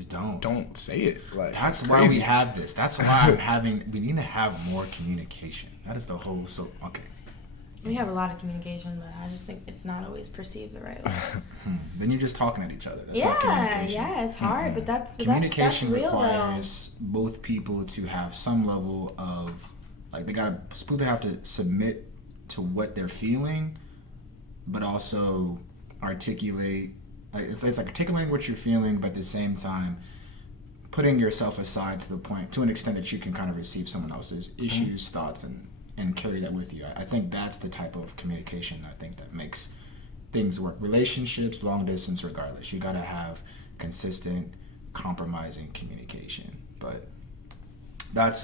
don't say it. Like, that's why we have this. That's why we need to have more communication. That is the whole, okay. We have a lot of communication, but I just think it's not always perceived the right way. Then you're just talking at each other. That's not communication. Yeah, it's hard, but that's communication that's real, requires both people to have some level of, like, they have to submit to what they're feeling, but also articulate. Like, it's like articulating what you're feeling, but at the same time putting yourself aside to an extent that you can kind of receive someone else's issues, thoughts, and carry that with you. I think that's the type of communication I think that makes things work. Relationships, long distance, regardless. You got to have consistent, compromising communication. But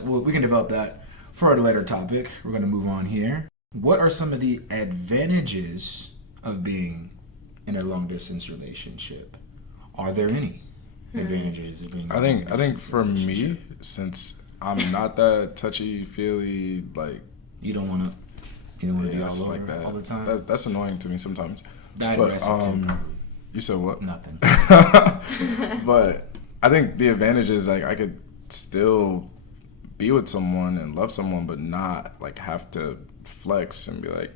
we can develop that for a later topic. We're going to move on here. What are some of the advantages of being in a long distance relationship? Are there any advantages of being in a long distance I think for relationship? me, since I'm not that touchy feely, like, you don't want to be all over like that all the time. That's annoying to me sometimes. That aggressive too, probably. You said what? Nothing. But I think the advantage is, like, I could still be with someone and love someone, but not, like, have to flex and be like,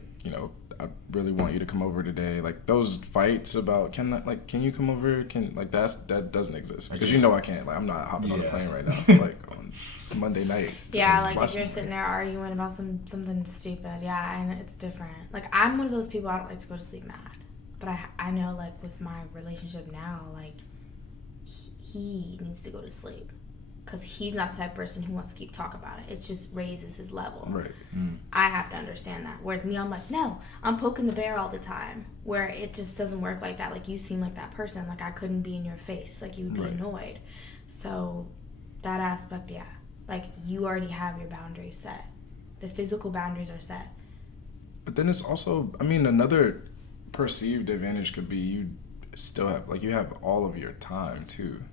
I really want you to come over today. Like, those fights about can you come over? That doesn't exist because I can't. Like, I'm not hopping on a plane right now. Like on Monday night. Yeah, like if you're sitting there arguing about something stupid, yeah, and it's different. Like, I'm one of those people, I don't like to go to sleep mad, but I know, like, with my relationship now, like, he needs to go to sleep because he's not the type of person who wants to keep talking about it. It just raises his level. Right. I have to understand that. Whereas me, I'm like, no, I'm poking the bear all the time. Where it just doesn't work like that. Like, you seem like that person. Like, I couldn't be in your face. Like, you would be annoyed. So that aspect, yeah. Like, you already have your boundaries set. The physical boundaries are set. But then it's also, I mean, another perceived advantage could be you still have, like, you have all of your time too.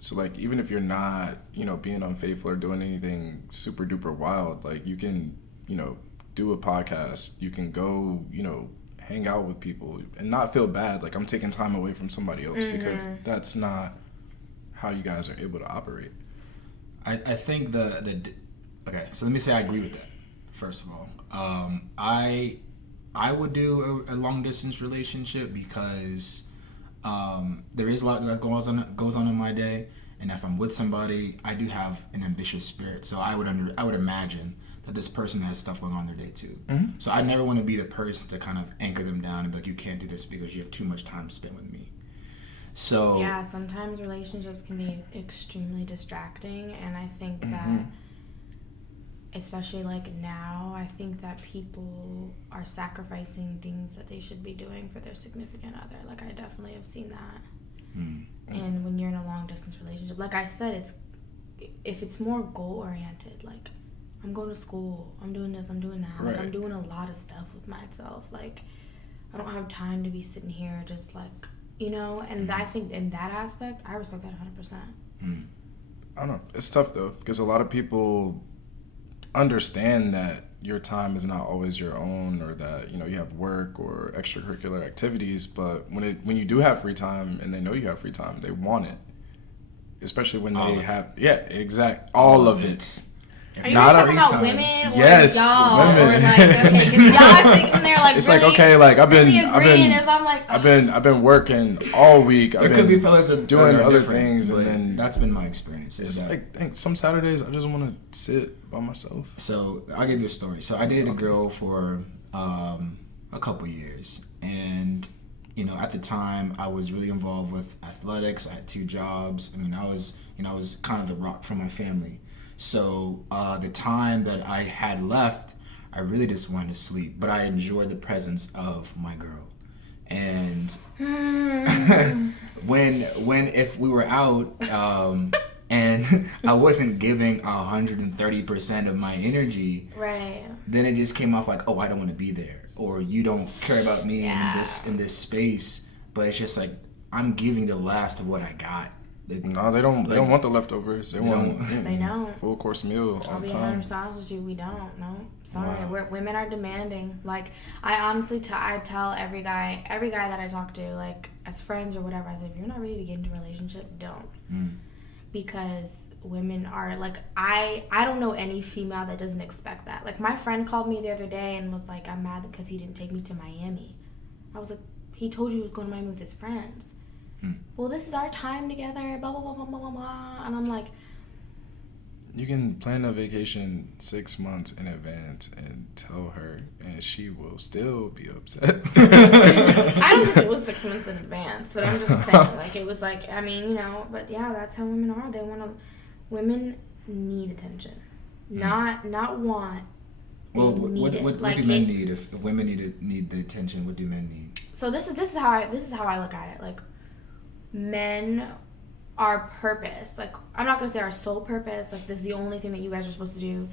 So, like, even if you're not, being unfaithful or doing anything super duper wild, like, you can, do a podcast. You can go, hang out with people and not feel bad. Like, I'm taking time away from somebody else because that's not how you guys are able to operate. I think okay, so let me say I agree with that, first of all. I would do a long distance relationship because there is a lot that goes on in my day, and if I'm with somebody, I do have an ambitious spirit. So I would imagine that this person has stuff going on in their day too. So I never want to be the person to kind of anchor them down and be like, you can't do this because you have too much time spent with me. So yeah, sometimes relationships can be extremely distracting, and I think that especially like now, I think that people are sacrificing things that they should be doing for their significant other. Like I definitely have seen that. And when you're in a long distance relationship, like I said, if it's more goal oriented, like I'm going to school, I'm doing this, I'm doing that, Right. like I'm doing a lot of stuff with myself. Like I don't have time to be sitting here just like, you know. And I think in that aspect, I respect that 100%. I don't know. It's tough though, because a lot of people understand that your time is not always your own, or that, you know, you have work or extracurricular activities. But when you do have free time, and they know you have free time, they want it. Especially when All they of have, all of it. Are you Not just talking a- about women or Yes, y'all? women. Or like, okay, because y'all are sitting there like It's really, like, okay, like I've really been agreeing as I'm like, I've been working all week. There I've could be been fellas that doing are other different, things, and but then that's been my experience. it's Is that like some Saturdays I just want to sit by myself. So I'll give you a story. So I dated a girl for a couple years, and you know, at the time I was really involved with athletics. I had 2 jobs. I mean, I was kind of the rock for my family. So the time that I had left, I really just wanted to sleep, but I enjoyed the presence of my girl. And if we were out and I wasn't giving 130% of my energy, right. then it just came off like, oh, I don't want to be there, or you don't care about me in this space. But it's just like I'm giving the last of what I got. No, they don't. They don't want the leftovers. They want They don't. full course meal I'll all the be time. 100% with you. We don't. No, sorry. Wow. Women are demanding. Like I honestly, I tell every guy that I talk to, like as friends or whatever, I say, if you're not ready to get into a relationship, don't. Because women are like, I don't know any female that doesn't expect that. Like my friend called me the other day and was like, I'm mad because he didn't take me to Miami. I was like, he told you he was going to Miami with his friends. Well, this is our time together, blah, blah, blah, blah, blah, blah, blah. And I'm like, You can plan a vacation 6 months in advance and tell her, and she will still be upset. I don't think it was 6 months in advance, but I'm just saying, like, it was like, I mean, you know, but yeah, that's how women are. Women need attention. Not want. Well, They need what it. do men need? If women need the attention, what do men need? So this is how I look at it. Like, men, our purpose, like, I'm not gonna say our sole purpose, like this is the only thing that you guys are supposed to do,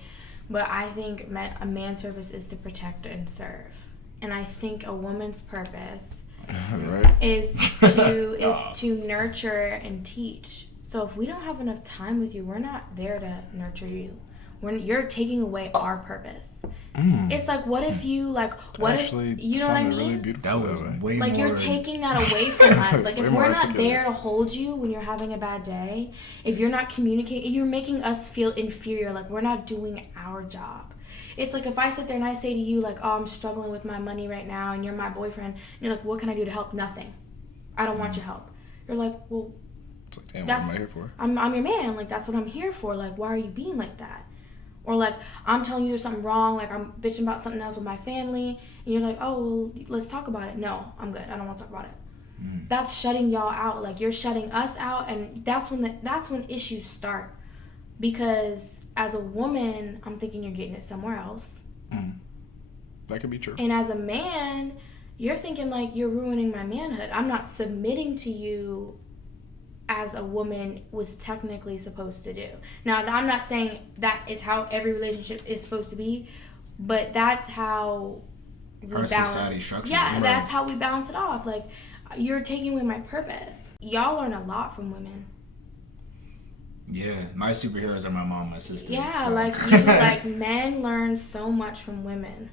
but I think a man's purpose is to protect and serve, and I think a woman's purpose Right. is to nurture and teach. So if we don't have enough time with you, we're not there to nurture you. You're taking away our purpose. It's like, what if you, like, what Actually, if, you know what I sounded mean? really beautiful That was way. way Like, more. you're taking that away from us. Like, if Way more we're not articulate. there to hold you when you're having a bad day, if you're not communicating, you're making us feel inferior. Like, we're not doing our job. It's like if I sit there and I say to you, like, oh, I'm struggling with my money right now, and you're my boyfriend, and you're like, what can I do to help? Nothing. I don't want your help. You're like, well, It's like, damn, what that's, am I here for? I'm your man. Like, that's what I'm here for. Like, why are you being like that? Or like, I'm telling you there's something wrong, like I'm bitching about something else with my family, and you're like, oh, well, let's talk about it. No, I'm good. I don't want to talk about it. That's shutting y'all out. Like, you're shutting us out, and that's when issues start. Because as a woman, I'm thinking you're getting it somewhere else. That could be true. And as a man, you're thinking like, you're ruining my manhood. I'm not submitting to you as a woman was technically supposed to do. Now, I'm not saying that is how every relationship is supposed to be, but that's how we Our society structure. Yeah, Right. that's how we balance it off. Like, you're taking away my purpose. Y'all learn a lot from women. Yeah, my superheroes are my mom, my sister. Yeah, so. like men learn so much from women.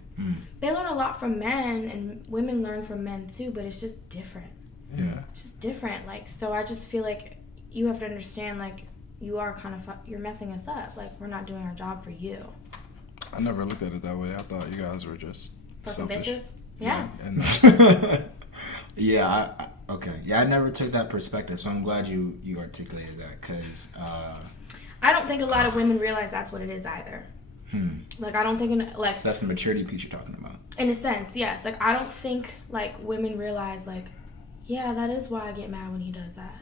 They learn a lot from men, and women learn from men too, but it's just different. Yeah. It's just different. Like, so I just feel like you have to understand, like, you are kind of you're messing us up. Like, we're not doing our job for you. I never looked at it that way. I thought you guys were just Fucking selfish. bitches. Yeah. And Yeah, okay. Yeah, I never took that perspective, so I'm glad you articulated that, because I don't think a lot of women realize that's what it is either. Like, I don't think so that's the maturity piece you're talking about. in a sense, yes. Like, I don't think like women realize, like, yeah, that is why I get mad when he does that.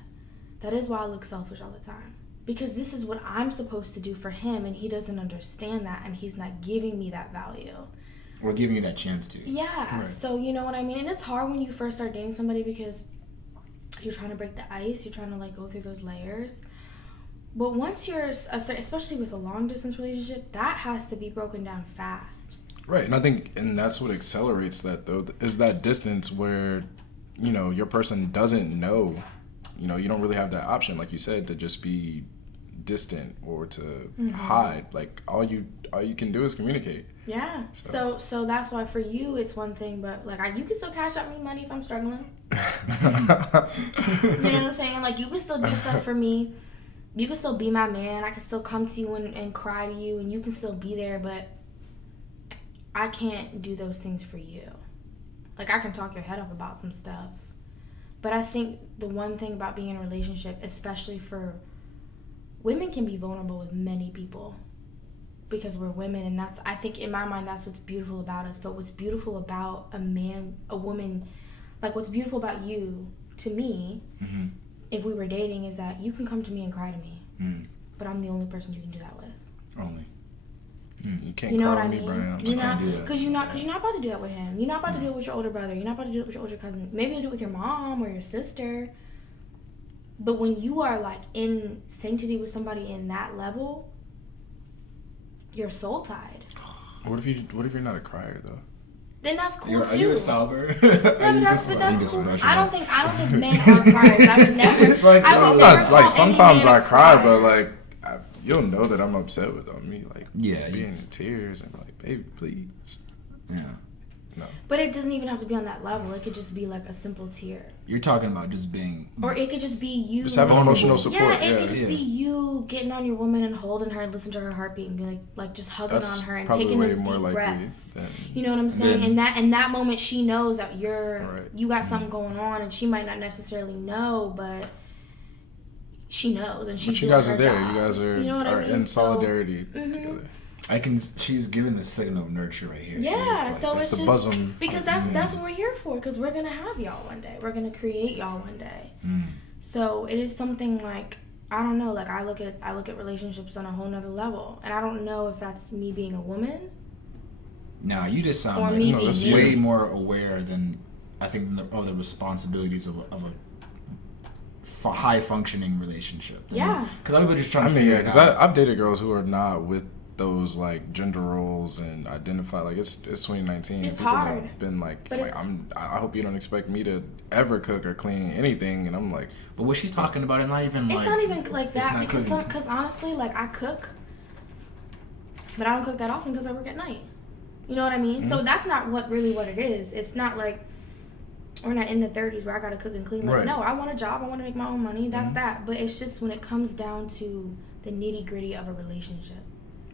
That is why I look selfish all the time. because this is what I'm supposed to do for him, and he doesn't understand that, and he's not giving me that value. Or giving you that chance to. Yeah. Right. So you know what I mean? And it's hard when you first start dating somebody because you're trying to break the ice. You're trying to like go through those layers. But once you're, especially with a long distance relationship, that has to be broken down fast. Right, and that's what accelerates that though, is that distance where, you know, your person doesn't know, you know, you don't really have that option, like you said, to just be distant or to hide. Like all you can do is communicate. Yeah. So that's why for you it's one thing, but like you can still cash out me money if I'm struggling. You know what I'm saying? Like you can still do stuff for me. You can still be my man. I can still come to you and cry to you, and you can still be there, but I can't do those things for you. Like I can talk your head off about some stuff. But I think the one thing about being in a relationship, especially for women, can be vulnerable with many people because we're women, and that's, I think in my mind, that's what's beautiful about us. But what's beautiful about a woman, like what's beautiful about you to me, if we were dating, is that you can come to me and cry to me, but I'm the only person you can do that with. Only. You can't You know call what I me, mean? Brian. You're not, can't do that. because you're not about to do that with him. You're not about to do it with your older brother. You're not about to do it with your older cousin. Maybe you'll do it with your mom or your sister. But when you are like in sanctity with somebody in that level, you're soul tied. What if you're not a crier though? Then that's cool Are too. you a sobber? Yeah, but that's cool. emotional? I don't think men are criers. I would never. It's like, I would I'm never Not, call like any sometimes man I a cry, crier. but like you'll know that I'm upset with me, like Yeah, being in tears and like, baby, please. Yeah. No. But it doesn't even have to be on that level. It could just be like a simple tear. You're talking about just being. Or it could just be you. Just having Vulnerable. emotional support. Yeah, it Yeah, could just be you getting on your woman and holding her and listening to her heartbeat and be like just hugging That's on her and probably taking way those more deep likely breaths. than You know what I'm saying? Then- And in that moment she knows that Right. you got something going on, and she might not necessarily know, but she knows, and she's But you doing guys her are there. job. You guys are, You know what I mean? in So- solidarity together. She's giving the signal of nurture right here. She's Yeah, just like, so It's it's the just bosom. because that's what we're here for, because we're gonna have y'all one day. We're gonna create y'all one day. So it is something like, I don't know, like I look at relationships on a whole nother level, and I don't know if that's me being a woman. Nah, you just sound Or like me No, being that's you. way more aware than I think of the responsibilities of a high functioning relationship. Yeah. Because everybody's just trying I to mean, figure yeah, it because out. I've dated girls who are not with those like gender roles and identify like it's 2019. It's People hard. have been like But it's- I hope you don't expect me to ever cook or clean anything, and I'm like, But what she's talking about is not even It's like. not even like it's that, not because cooking. honestly, like I cook, but I don't cook that often because I work at night. You know what I mean? So that's not what it is. It's not like we're not in the 30s where I gotta cook and clean. Like Right. no, I want a job. I want to make my own money. That's that. But it's just when it comes down to the nitty gritty of a relationship.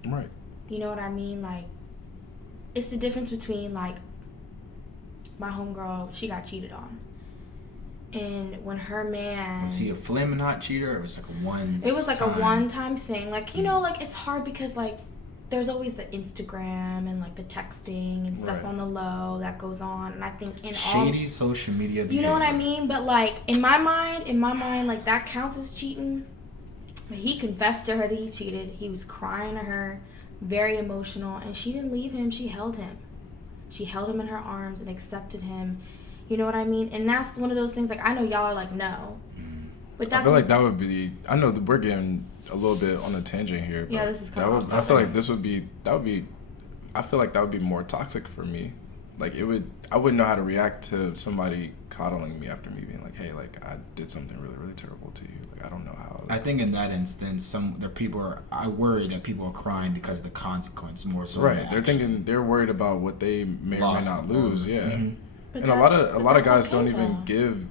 right. You know what I mean? Like, it's the difference between, like, my homegirl, she got cheated on. And when her man... Was he a flaming hot cheater, or was it like a one? It was like a one-time thing. Like, you know, like, it's hard because, like, there's always the Instagram and, like, the texting and stuff Right. on the low that goes on. And I think in Shady social media behavior. You know what I mean? But, like, in my mind, like, that counts as cheating. But he confessed to her that he cheated. He was crying to her, very emotional, and she didn't leave him. She held him. She held him in her arms and accepted him. You know what I mean? And that's one of those things, like, I know y'all are like, no. But that's I feel like that would be. I know that we're getting a little bit on a tangent here. But Yeah, this is kinda that would, off I feel topic. like that would be. I feel like that would be more toxic for me. Like it would. I wouldn't know how to react to somebody coddling me after me being like, "Hey, like I did something really, really terrible to you." Like I don't know how. I think in that instance, I worry that people are crying because of the consequence more so. Right. than the They're action. thinking they're worried about what they may Lost or may not lose. or- Yeah. Mhm. But And a that's- lot but of guys that's don't okay, even though. give.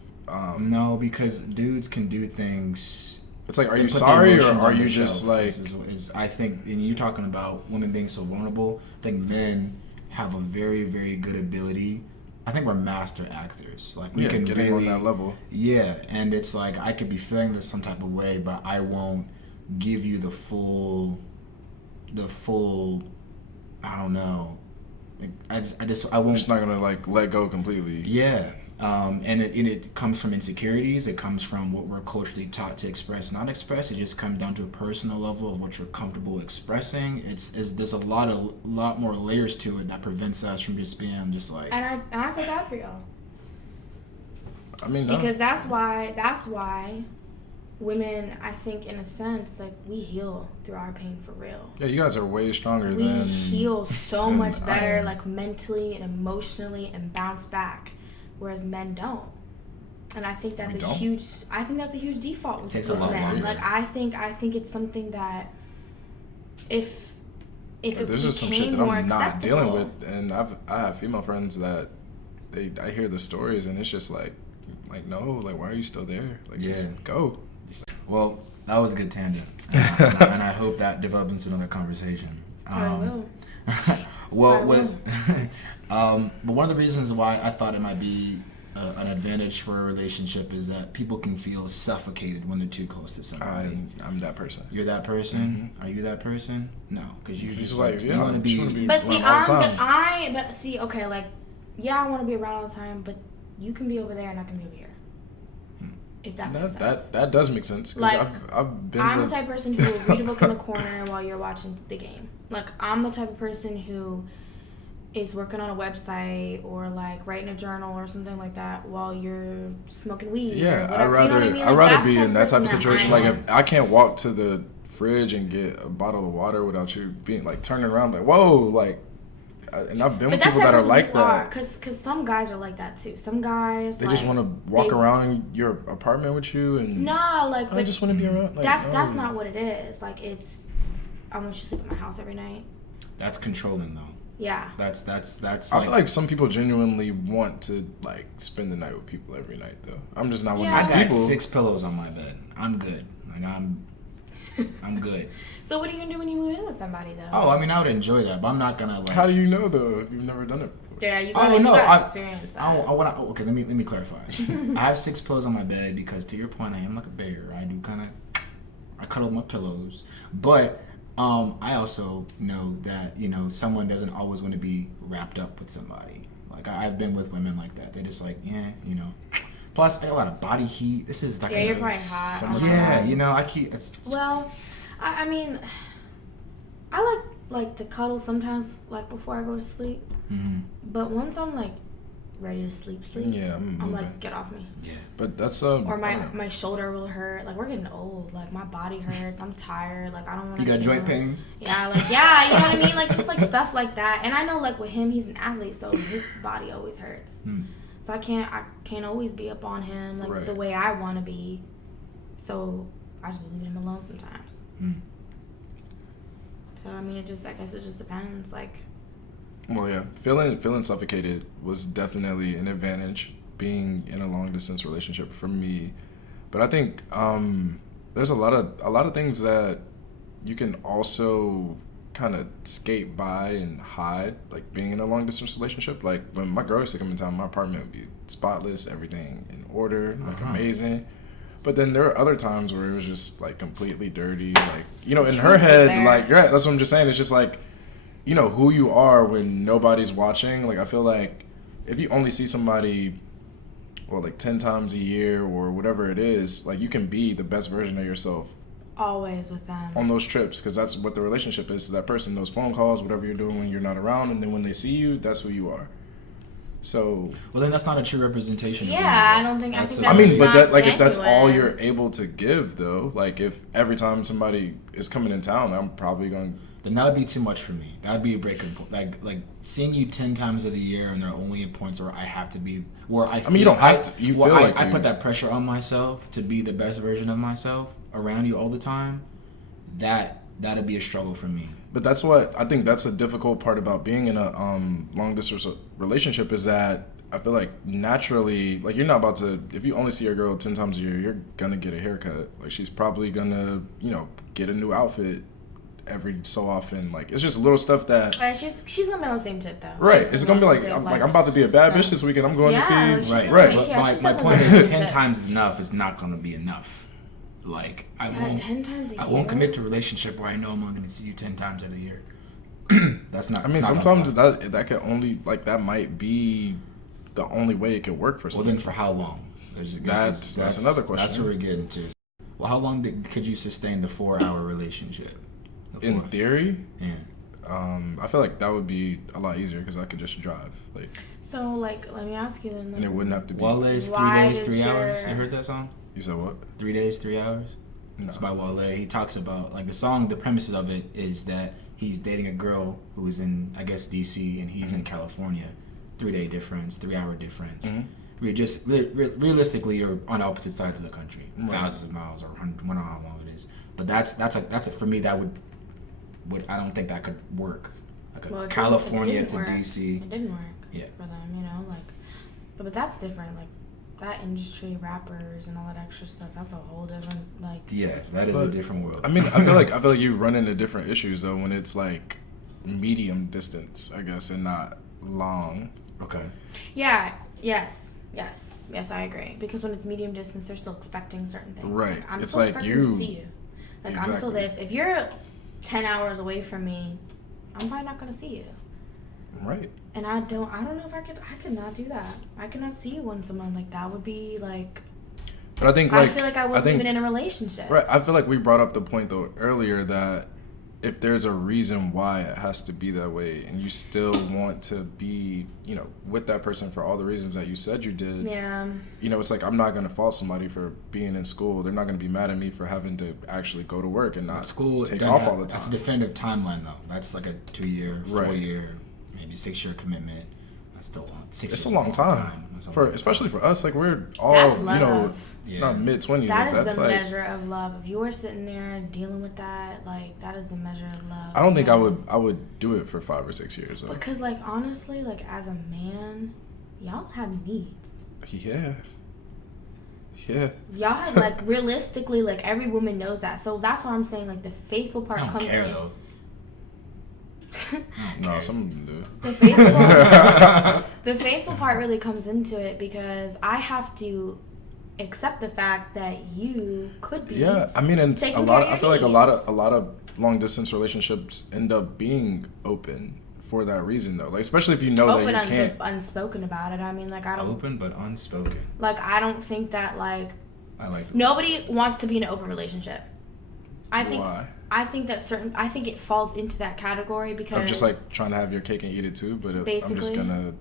No, because dudes can do things. It's like, are and you put their sorry or emotions are on you the just shelf. like? Is I think, and you're talking about women being so vulnerable. I think men have a very, very good ability. I think we're master actors. Like we Yeah, can getting really on that level. Yeah, and it's like I could be feeling this some type of way, but I won't give you the full. I don't know. Like, I I'm won't. just not gonna like let go completely. Yeah, And it comes from insecurities. It comes from what we're culturally taught to express, not express. It just comes down to a personal level of what you're comfortable expressing. There's a lot more layers to it that prevents us from just being just like. And I feel bad for y'all. I mean, no. Because that's why women, I think, in a sense, like, we heal through our pain for real. Yeah, you guys are way stronger We than. heal so than much I better, am. like, mentally and emotionally, and bounce back, whereas men don't. And I think that's a huge default with Takes a lot men. longer. Like, I think it's something that if it There's just some shit became that more I'm not dealing acceptable. with, and I have female friends that I hear the stories, and it's just like no, like, why are you still there? Like, just go. Well, that was a good tangent, and I hope that develops into another conversation. I will. But one of the reasons why I thought it might be an advantage for a relationship is that people can feel suffocated when they're too close to somebody. I'm that person. You're that person? Are you that person? No, because you just like, you want to be. But see, all the time. okay, like, yeah, I want to be around all the time, but you can be over there and I can be over here. If that makes sense. That does make sense. 'Cause Like, I've been I'm with, the type of person who will read a book in the corner while you're watching the game. Like, I'm the type of person who is working on a website or, like, writing a journal or something like that while you're smoking weed. Yeah, or whatever. You know what I mean? I'd Like, rather that's be the in that type of person situation. I Like, am. if I can't walk to the fridge and get a bottle of water without you being like turning around, like, whoa, like. And I've been with people that are like that. Because some guys are like that too. Some guys They just want to walk around your apartment with you and. Nah, like, I just want to be around. Like, that's not what it is. Like, it's, I want you to sleep at my house every night. That's controlling, though. Yeah. That's. I feel like some people genuinely want to, like, spend the night with people every night, though. I'm just not one I of those got people. 6 pillows on my bed. I'm good. Like, I'm good. So what are you gonna do when you move in with somebody though? Oh, I mean, I would enjoy that, but I'm not gonna like. How do you know, though, if you've never done it before? Yeah, you Oh no, gotta experience that. Okay, let me clarify. I have 6 pillows on my bed because, to your point, I am like a bear. I cuddle my pillows, but I also know that someone doesn't always want to be wrapped up with somebody. Like, I've been with women like that. They just like, Plus, I got a lot of body heat. This is like you're probably hot. Well, I mean, I like to cuddle sometimes, like, before I go to sleep. Mm-hmm. But once I'm like ready to sleep, Yeah, I'm like, get off me. Yeah, but that's or my shoulder will hurt. Like, we're getting old. Like, my body hurts. I'm tired. Like, I don't want to. You got joint pains? Yeah, like, yeah, you know what I mean? Like, just like stuff like that. And I know, like, with him, he's an athlete, so his body always hurts. So I can't always be up on him like the way I want to be. So I just leave him alone sometimes. So I mean, I guess it just depends. Like. Well, yeah, feeling suffocated was definitely an advantage being in a long distance relationship for me. But I think there's a lot of things that you can also kind of skate by and hide, like being in a long distance relationship. Like, when my girl used to come in town, my apartment would be spotless, everything in order, like amazing. But then there are other times where it was just like completely dirty, like, in her head, like, you're right, that's what I'm just saying. It's just like, who you are when nobody's watching. Like, I feel like if you only see somebody, well, like 10 times a year or whatever it is, like, you can be the best version of yourself Always with them. on those trips, because that's what the relationship is to that person. Those phone calls, whatever you're doing when you're not around, and then when they see you, that's who you are. So. Well, then that's not a true representation. Yeah, I don't think. I think. I mean, but that, like, genuine. if that's all you're able to give, though, like, if every time somebody is coming in town, I'm probably going. Then that would be too much for me. That would be a breaking point. Like seeing you 10 times of the year, and there are only points where I have to be. Where I mean, you don't have to. You feel like I put that pressure on myself to be the best version of myself around you all the time. That'd be a struggle for me. But that's what I think. That's a difficult part about being in a long distance relationship, is that I feel like naturally, like, you're not about to. If you only see your girl 10 times a year, you're gonna get a haircut. Like, she's probably gonna get a new outfit every so often. Like, it's just little stuff that. She's gonna be on the same tip though. Right. It's gonna be like I'm about to be a bad bitch this weekend. I'm going to see. Right. But my point is, 10 times is enough is not gonna be enough. Like, I won't. 10 times a year? I won't commit to a relationship where I know I'm only gonna see you 10 times in a year. That's not. I mean, sometimes that could only, like, that might be the only way it could work for Well, someone. then for how long? That's another question. That's what we're getting to. Well, how long could you sustain the 4-hour relationship? In theory, Yeah. I feel like that would be a lot easier because I could just drive. Like, So, like, let me ask you then. and it wouldn't have to be. Wale's 3 Why days, did 3 hours. your- You heard that song? You said what? 3 days, 3 hours. No. It's by Wale. He talks about like the song. The premises of it is that he's dating a girl who is in, I guess, DC, and he's in California. 3-day difference, 3-hour difference. We're just realistically, you're on opposite sides of the country, thousands of miles, or I don't know how long it is. But that's for me. That would I don't think that could work. Like Well, it California didn't to work. DC. It didn't work. Yeah. For them, you know, like, but that's different. Like, that industry, rappers, and all that extra stuff. That's a whole different like. Yes, that is a But, different world. I mean, I feel like you run into different issues though when it's like medium distance, I guess, and not long. Okay. Yeah. Yes. I agree. Because when it's medium distance, they're still expecting certain things. Right. Like, I'm It's still like expecting you- to see you. Like, I'm still Exactly. this. If you're 10 hours away from me, I'm probably not gonna see you. Right. And I don't know if I could not do that. I could not see you once a month. Like, that would be like, But I think I like feel like I wasn't even in a relationship. Right. I feel like we brought up the point though earlier that if there's a reason why it has to be that way and you still want to be, with that person for all the reasons that you said you did, Yeah. it's like I'm not going to fault somebody for being in school. They're not going to be mad at me for having to actually go to work and not School take doesn't off have- all the That's a time. definitive timeline though. That's like a 2-year, Right. 4-year, maybe 6-year commitment. That's still long. 6 It's years a long time. That's a For long especially for us, like we're all, That's love. Yeah. not mid-20s. That like, is that's the like measure of love. If you were sitting there dealing with that, like, that is the measure of love. I don't think I Because- would do it for 5 or 6 years. Though. Because, like, honestly, like, as a man, y'all have needs. Yeah. Y'all have, like, realistically, like, every woman knows that. So that's why I'm saying, like, the faithful part I don't comes care in. though. No, some of them do. The faithful part really comes into it because I have to accept the fact that you could be. Yeah, I mean, and taking a care lot. of I your feel like a needs. lot of long distance relationships end up being open for that reason, though. Like, especially if you know Open, that you can't. unspoken about it. I mean, like, I don't, Open but unspoken. like, I don't think that, like, I like that. nobody wants to be in an open relationship. I think Why? I think it falls into that category because Of just like trying to have your cake and eat it too, but I'm just Basically. gonna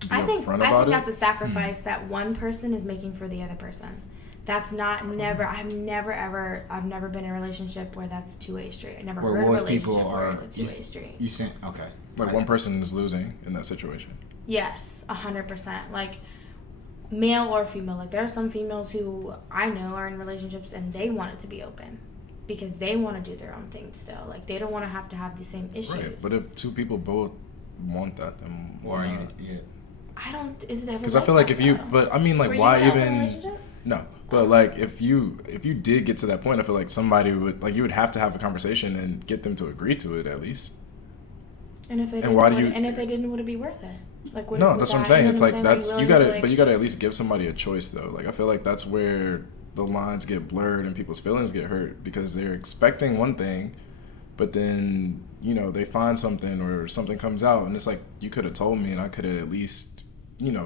be I think upfront about it. that's a sacrifice that one person is making for the other person. That's not never. I've never been in a relationship where that's a 2-way street. I never Where heard of a both people relationship where are- it's a 2-way street. You sent okay. Like one person is losing in that situation. Yes, 100%. Like, male or female. Like, there are some females who I know are in relationships and they want it to be open because they want to do their own thing still. Like, they don't want to have the same issues. Right, but if two people both want that, then Or why you, not? yeah. I don't. Is it ever? Because I feel like if you, but I mean, like, Were you why in an open even? relationship? No, but like if you did get to that point, I feel like somebody would like you would have to have a conversation and get them to agree to it at least. And if they And didn't, why do would you- it- and if they didn't, would it be worth it? Like, would, No, would that's what I'm that- saying. you know It's what like I'm saying? that's Are you willing gotta, to, like- but you gotta at least give somebody a choice though. Like I feel like that's where the lines get blurred and people's feelings get hurt because they're expecting one thing, but then they find something or something comes out and it's like you could have told me and I could have at least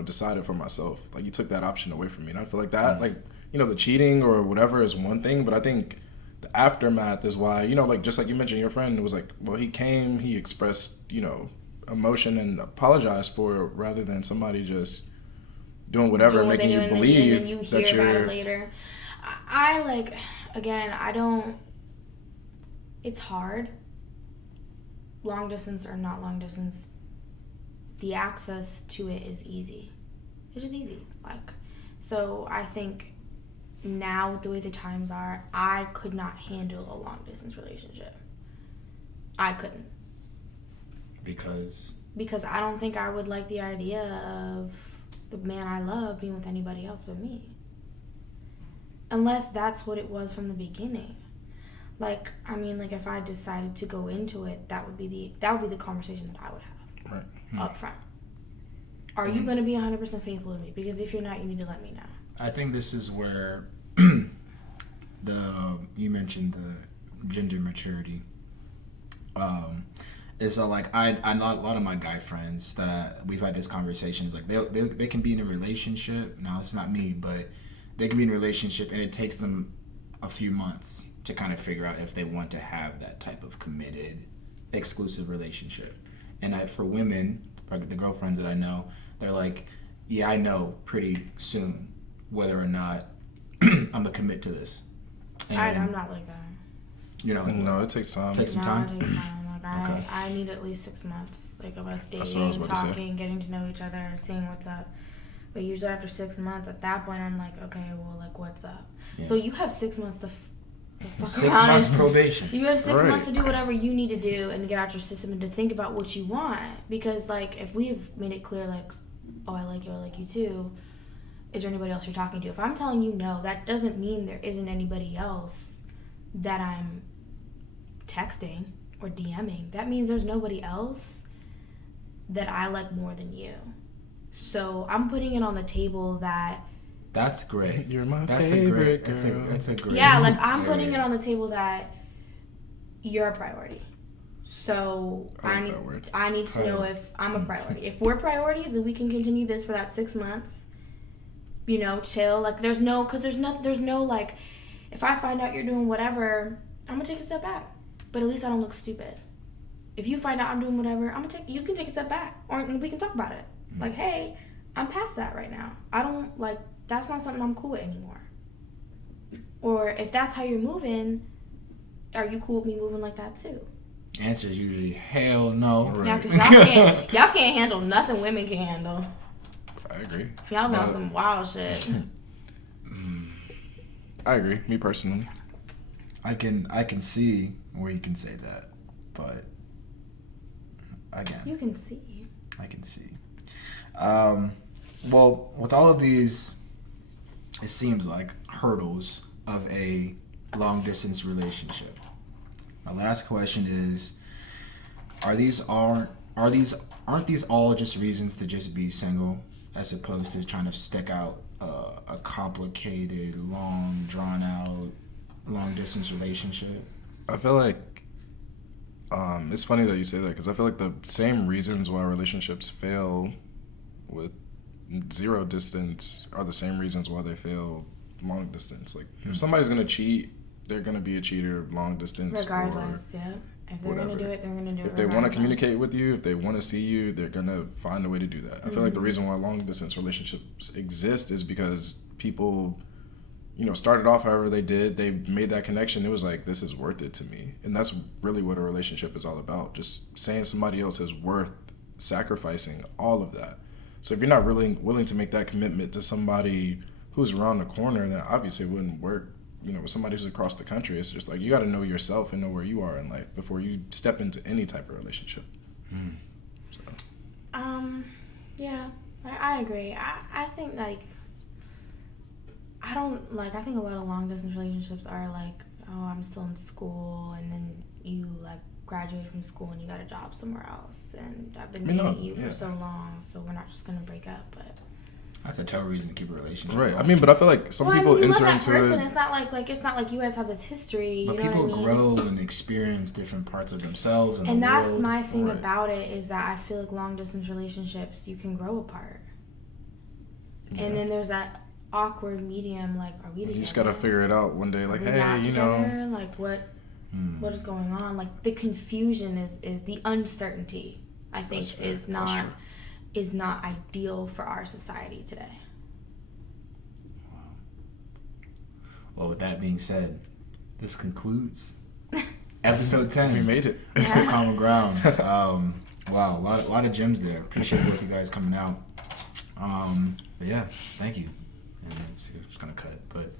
decided for myself. Like you took that option away from me, and I feel like that like the cheating or whatever is one thing, but I think the aftermath is why like just like you mentioned, your friend was like, well, he came, he expressed emotion and apologized for it rather than somebody just doing whatever doing what making they you do, and believe then you that hear about you're it later. I like, again, I don't. It's hard. Long distance or not long distance, the access to it is easy. It's just easy. Like, so I think now with the way the times are, I could not handle a long distance relationship. I couldn't. Because Because I don't think I would like the idea of the man I love being with anybody else but me. Unless that's what it was from the beginning. Like, I mean, like if I decided to go into it, that would be the conversation that I would have right. up front. Are you going to be 100% faithful to me? Because if you're not, you need to let me know. I think this is where you mentioned the gender maturity. is like I know a lot of my guy friends that we've had this conversation. Is like they can be in a relationship. Now it's not me, but they can be in a relationship and it takes them a few months to kind of figure out if they want to have that type of committed, exclusive relationship. And for women, like the girlfriends that I know, they're like, yeah, I know pretty soon whether or not I'm gonna commit to this. And, I'm not like that. You know, No, it takes time. Takes some time. It takes time. Like Okay. I need at least 6 months, like of us That's what I was dating, about to say. talking, getting to know each other, seeing what's up. But usually after 6 months, at that point, I'm like, okay, well, like, what's up? Yeah. So you have 6 months to fuck 6 around months and- probation. You have 6 Right. months to do whatever you need to do and to get out your system and to think about what you want. Because, like, if we've made it clear, like, oh, I like you too, is there anybody else you're talking to? If I'm telling you no, that doesn't mean there isn't anybody else that I'm texting or DMing. That means there's nobody else that I like more than you. So I'm putting it on the table that That's great. You're my That's favorite a great. girl. That's a great. yeah, like I'm putting area. it on the table that you're a priority. So I like that word. I need to know if I'm a priority. If we're priorities, then we can continue this for that 6 months. You know, chill. Like there's no like, if I find out you're doing whatever, I'm gonna take a step back. But at least I don't look stupid. If you find out I'm doing whatever, you can take a step back, or we can talk about it. Like, hey, I'm past that right now. I don't like, that's not something I'm cool with anymore. Or if that's how you're moving, are you cool with me moving like that too? Answer is usually hell no. Right. Yeah, because y'all can't handle nothing women can handle. I agree. Y'all know But- some wild shit. I agree. Me personally. I can see where you can say that, but again, You can see. I can see. Well, with all of these, it seems like hurdles of a long distance relationship. My last question is: aren't these all just reasons to just be single, as opposed to trying to stick out a complicated, long, drawn out, long distance relationship? I feel like it's funny that you say that because I feel like the same reasons why relationships fail with zero distance are the same reasons why they fail long distance. Like if somebody's gonna cheat, they're gonna be a cheater long distance. Regardless, yeah. If they're whatever. going to do it, they're going to do it. If they want to regardless. communicate with you, if they want to see you, they're gonna find a way to do that. I feel like the Mm-hmm. reason why long distance relationships exist is because people, started off however they did. They made that connection. It was like, this is worth it to me, and that's really what a relationship is all about. Just saying somebody else is worth sacrificing all of that. So if you're not really willing to make that commitment to somebody who's around the corner, then obviously it wouldn't work. With somebody who's across the country, it's just like you got to know yourself and know where you are in life before you step into any type of relationship. Yeah, I agree. I think like I think a lot of long distance relationships are like, oh, I'm still in school, and then you like graduate from school and you got a job somewhere else, and I've been dating you for so long, so we're not just gonna break up. But That's a terrible reason to keep a relationship. Right. going. I mean, but I feel like some people you enter love that into person. it. It's not like you guys have this history. But You know people what I mean? grow and experience different parts of themselves and And the that's world. my thing Right. about it, is that I feel like long distance relationships, you can grow apart. And then there's that awkward medium, like, are we together? You just gotta figure it out one day. Like, Are we hey, not you know, together? Like, what is going on? Like, the confusion is the uncertainty, I think, That's fair. is That's not true. is not ideal for our society today. Well, with that being said, this concludes episode 10. we made it. of Common Ground. Wow, a lot of gems there. Appreciate both you guys coming out. But yeah, thank you. And it's just gonna cut it, but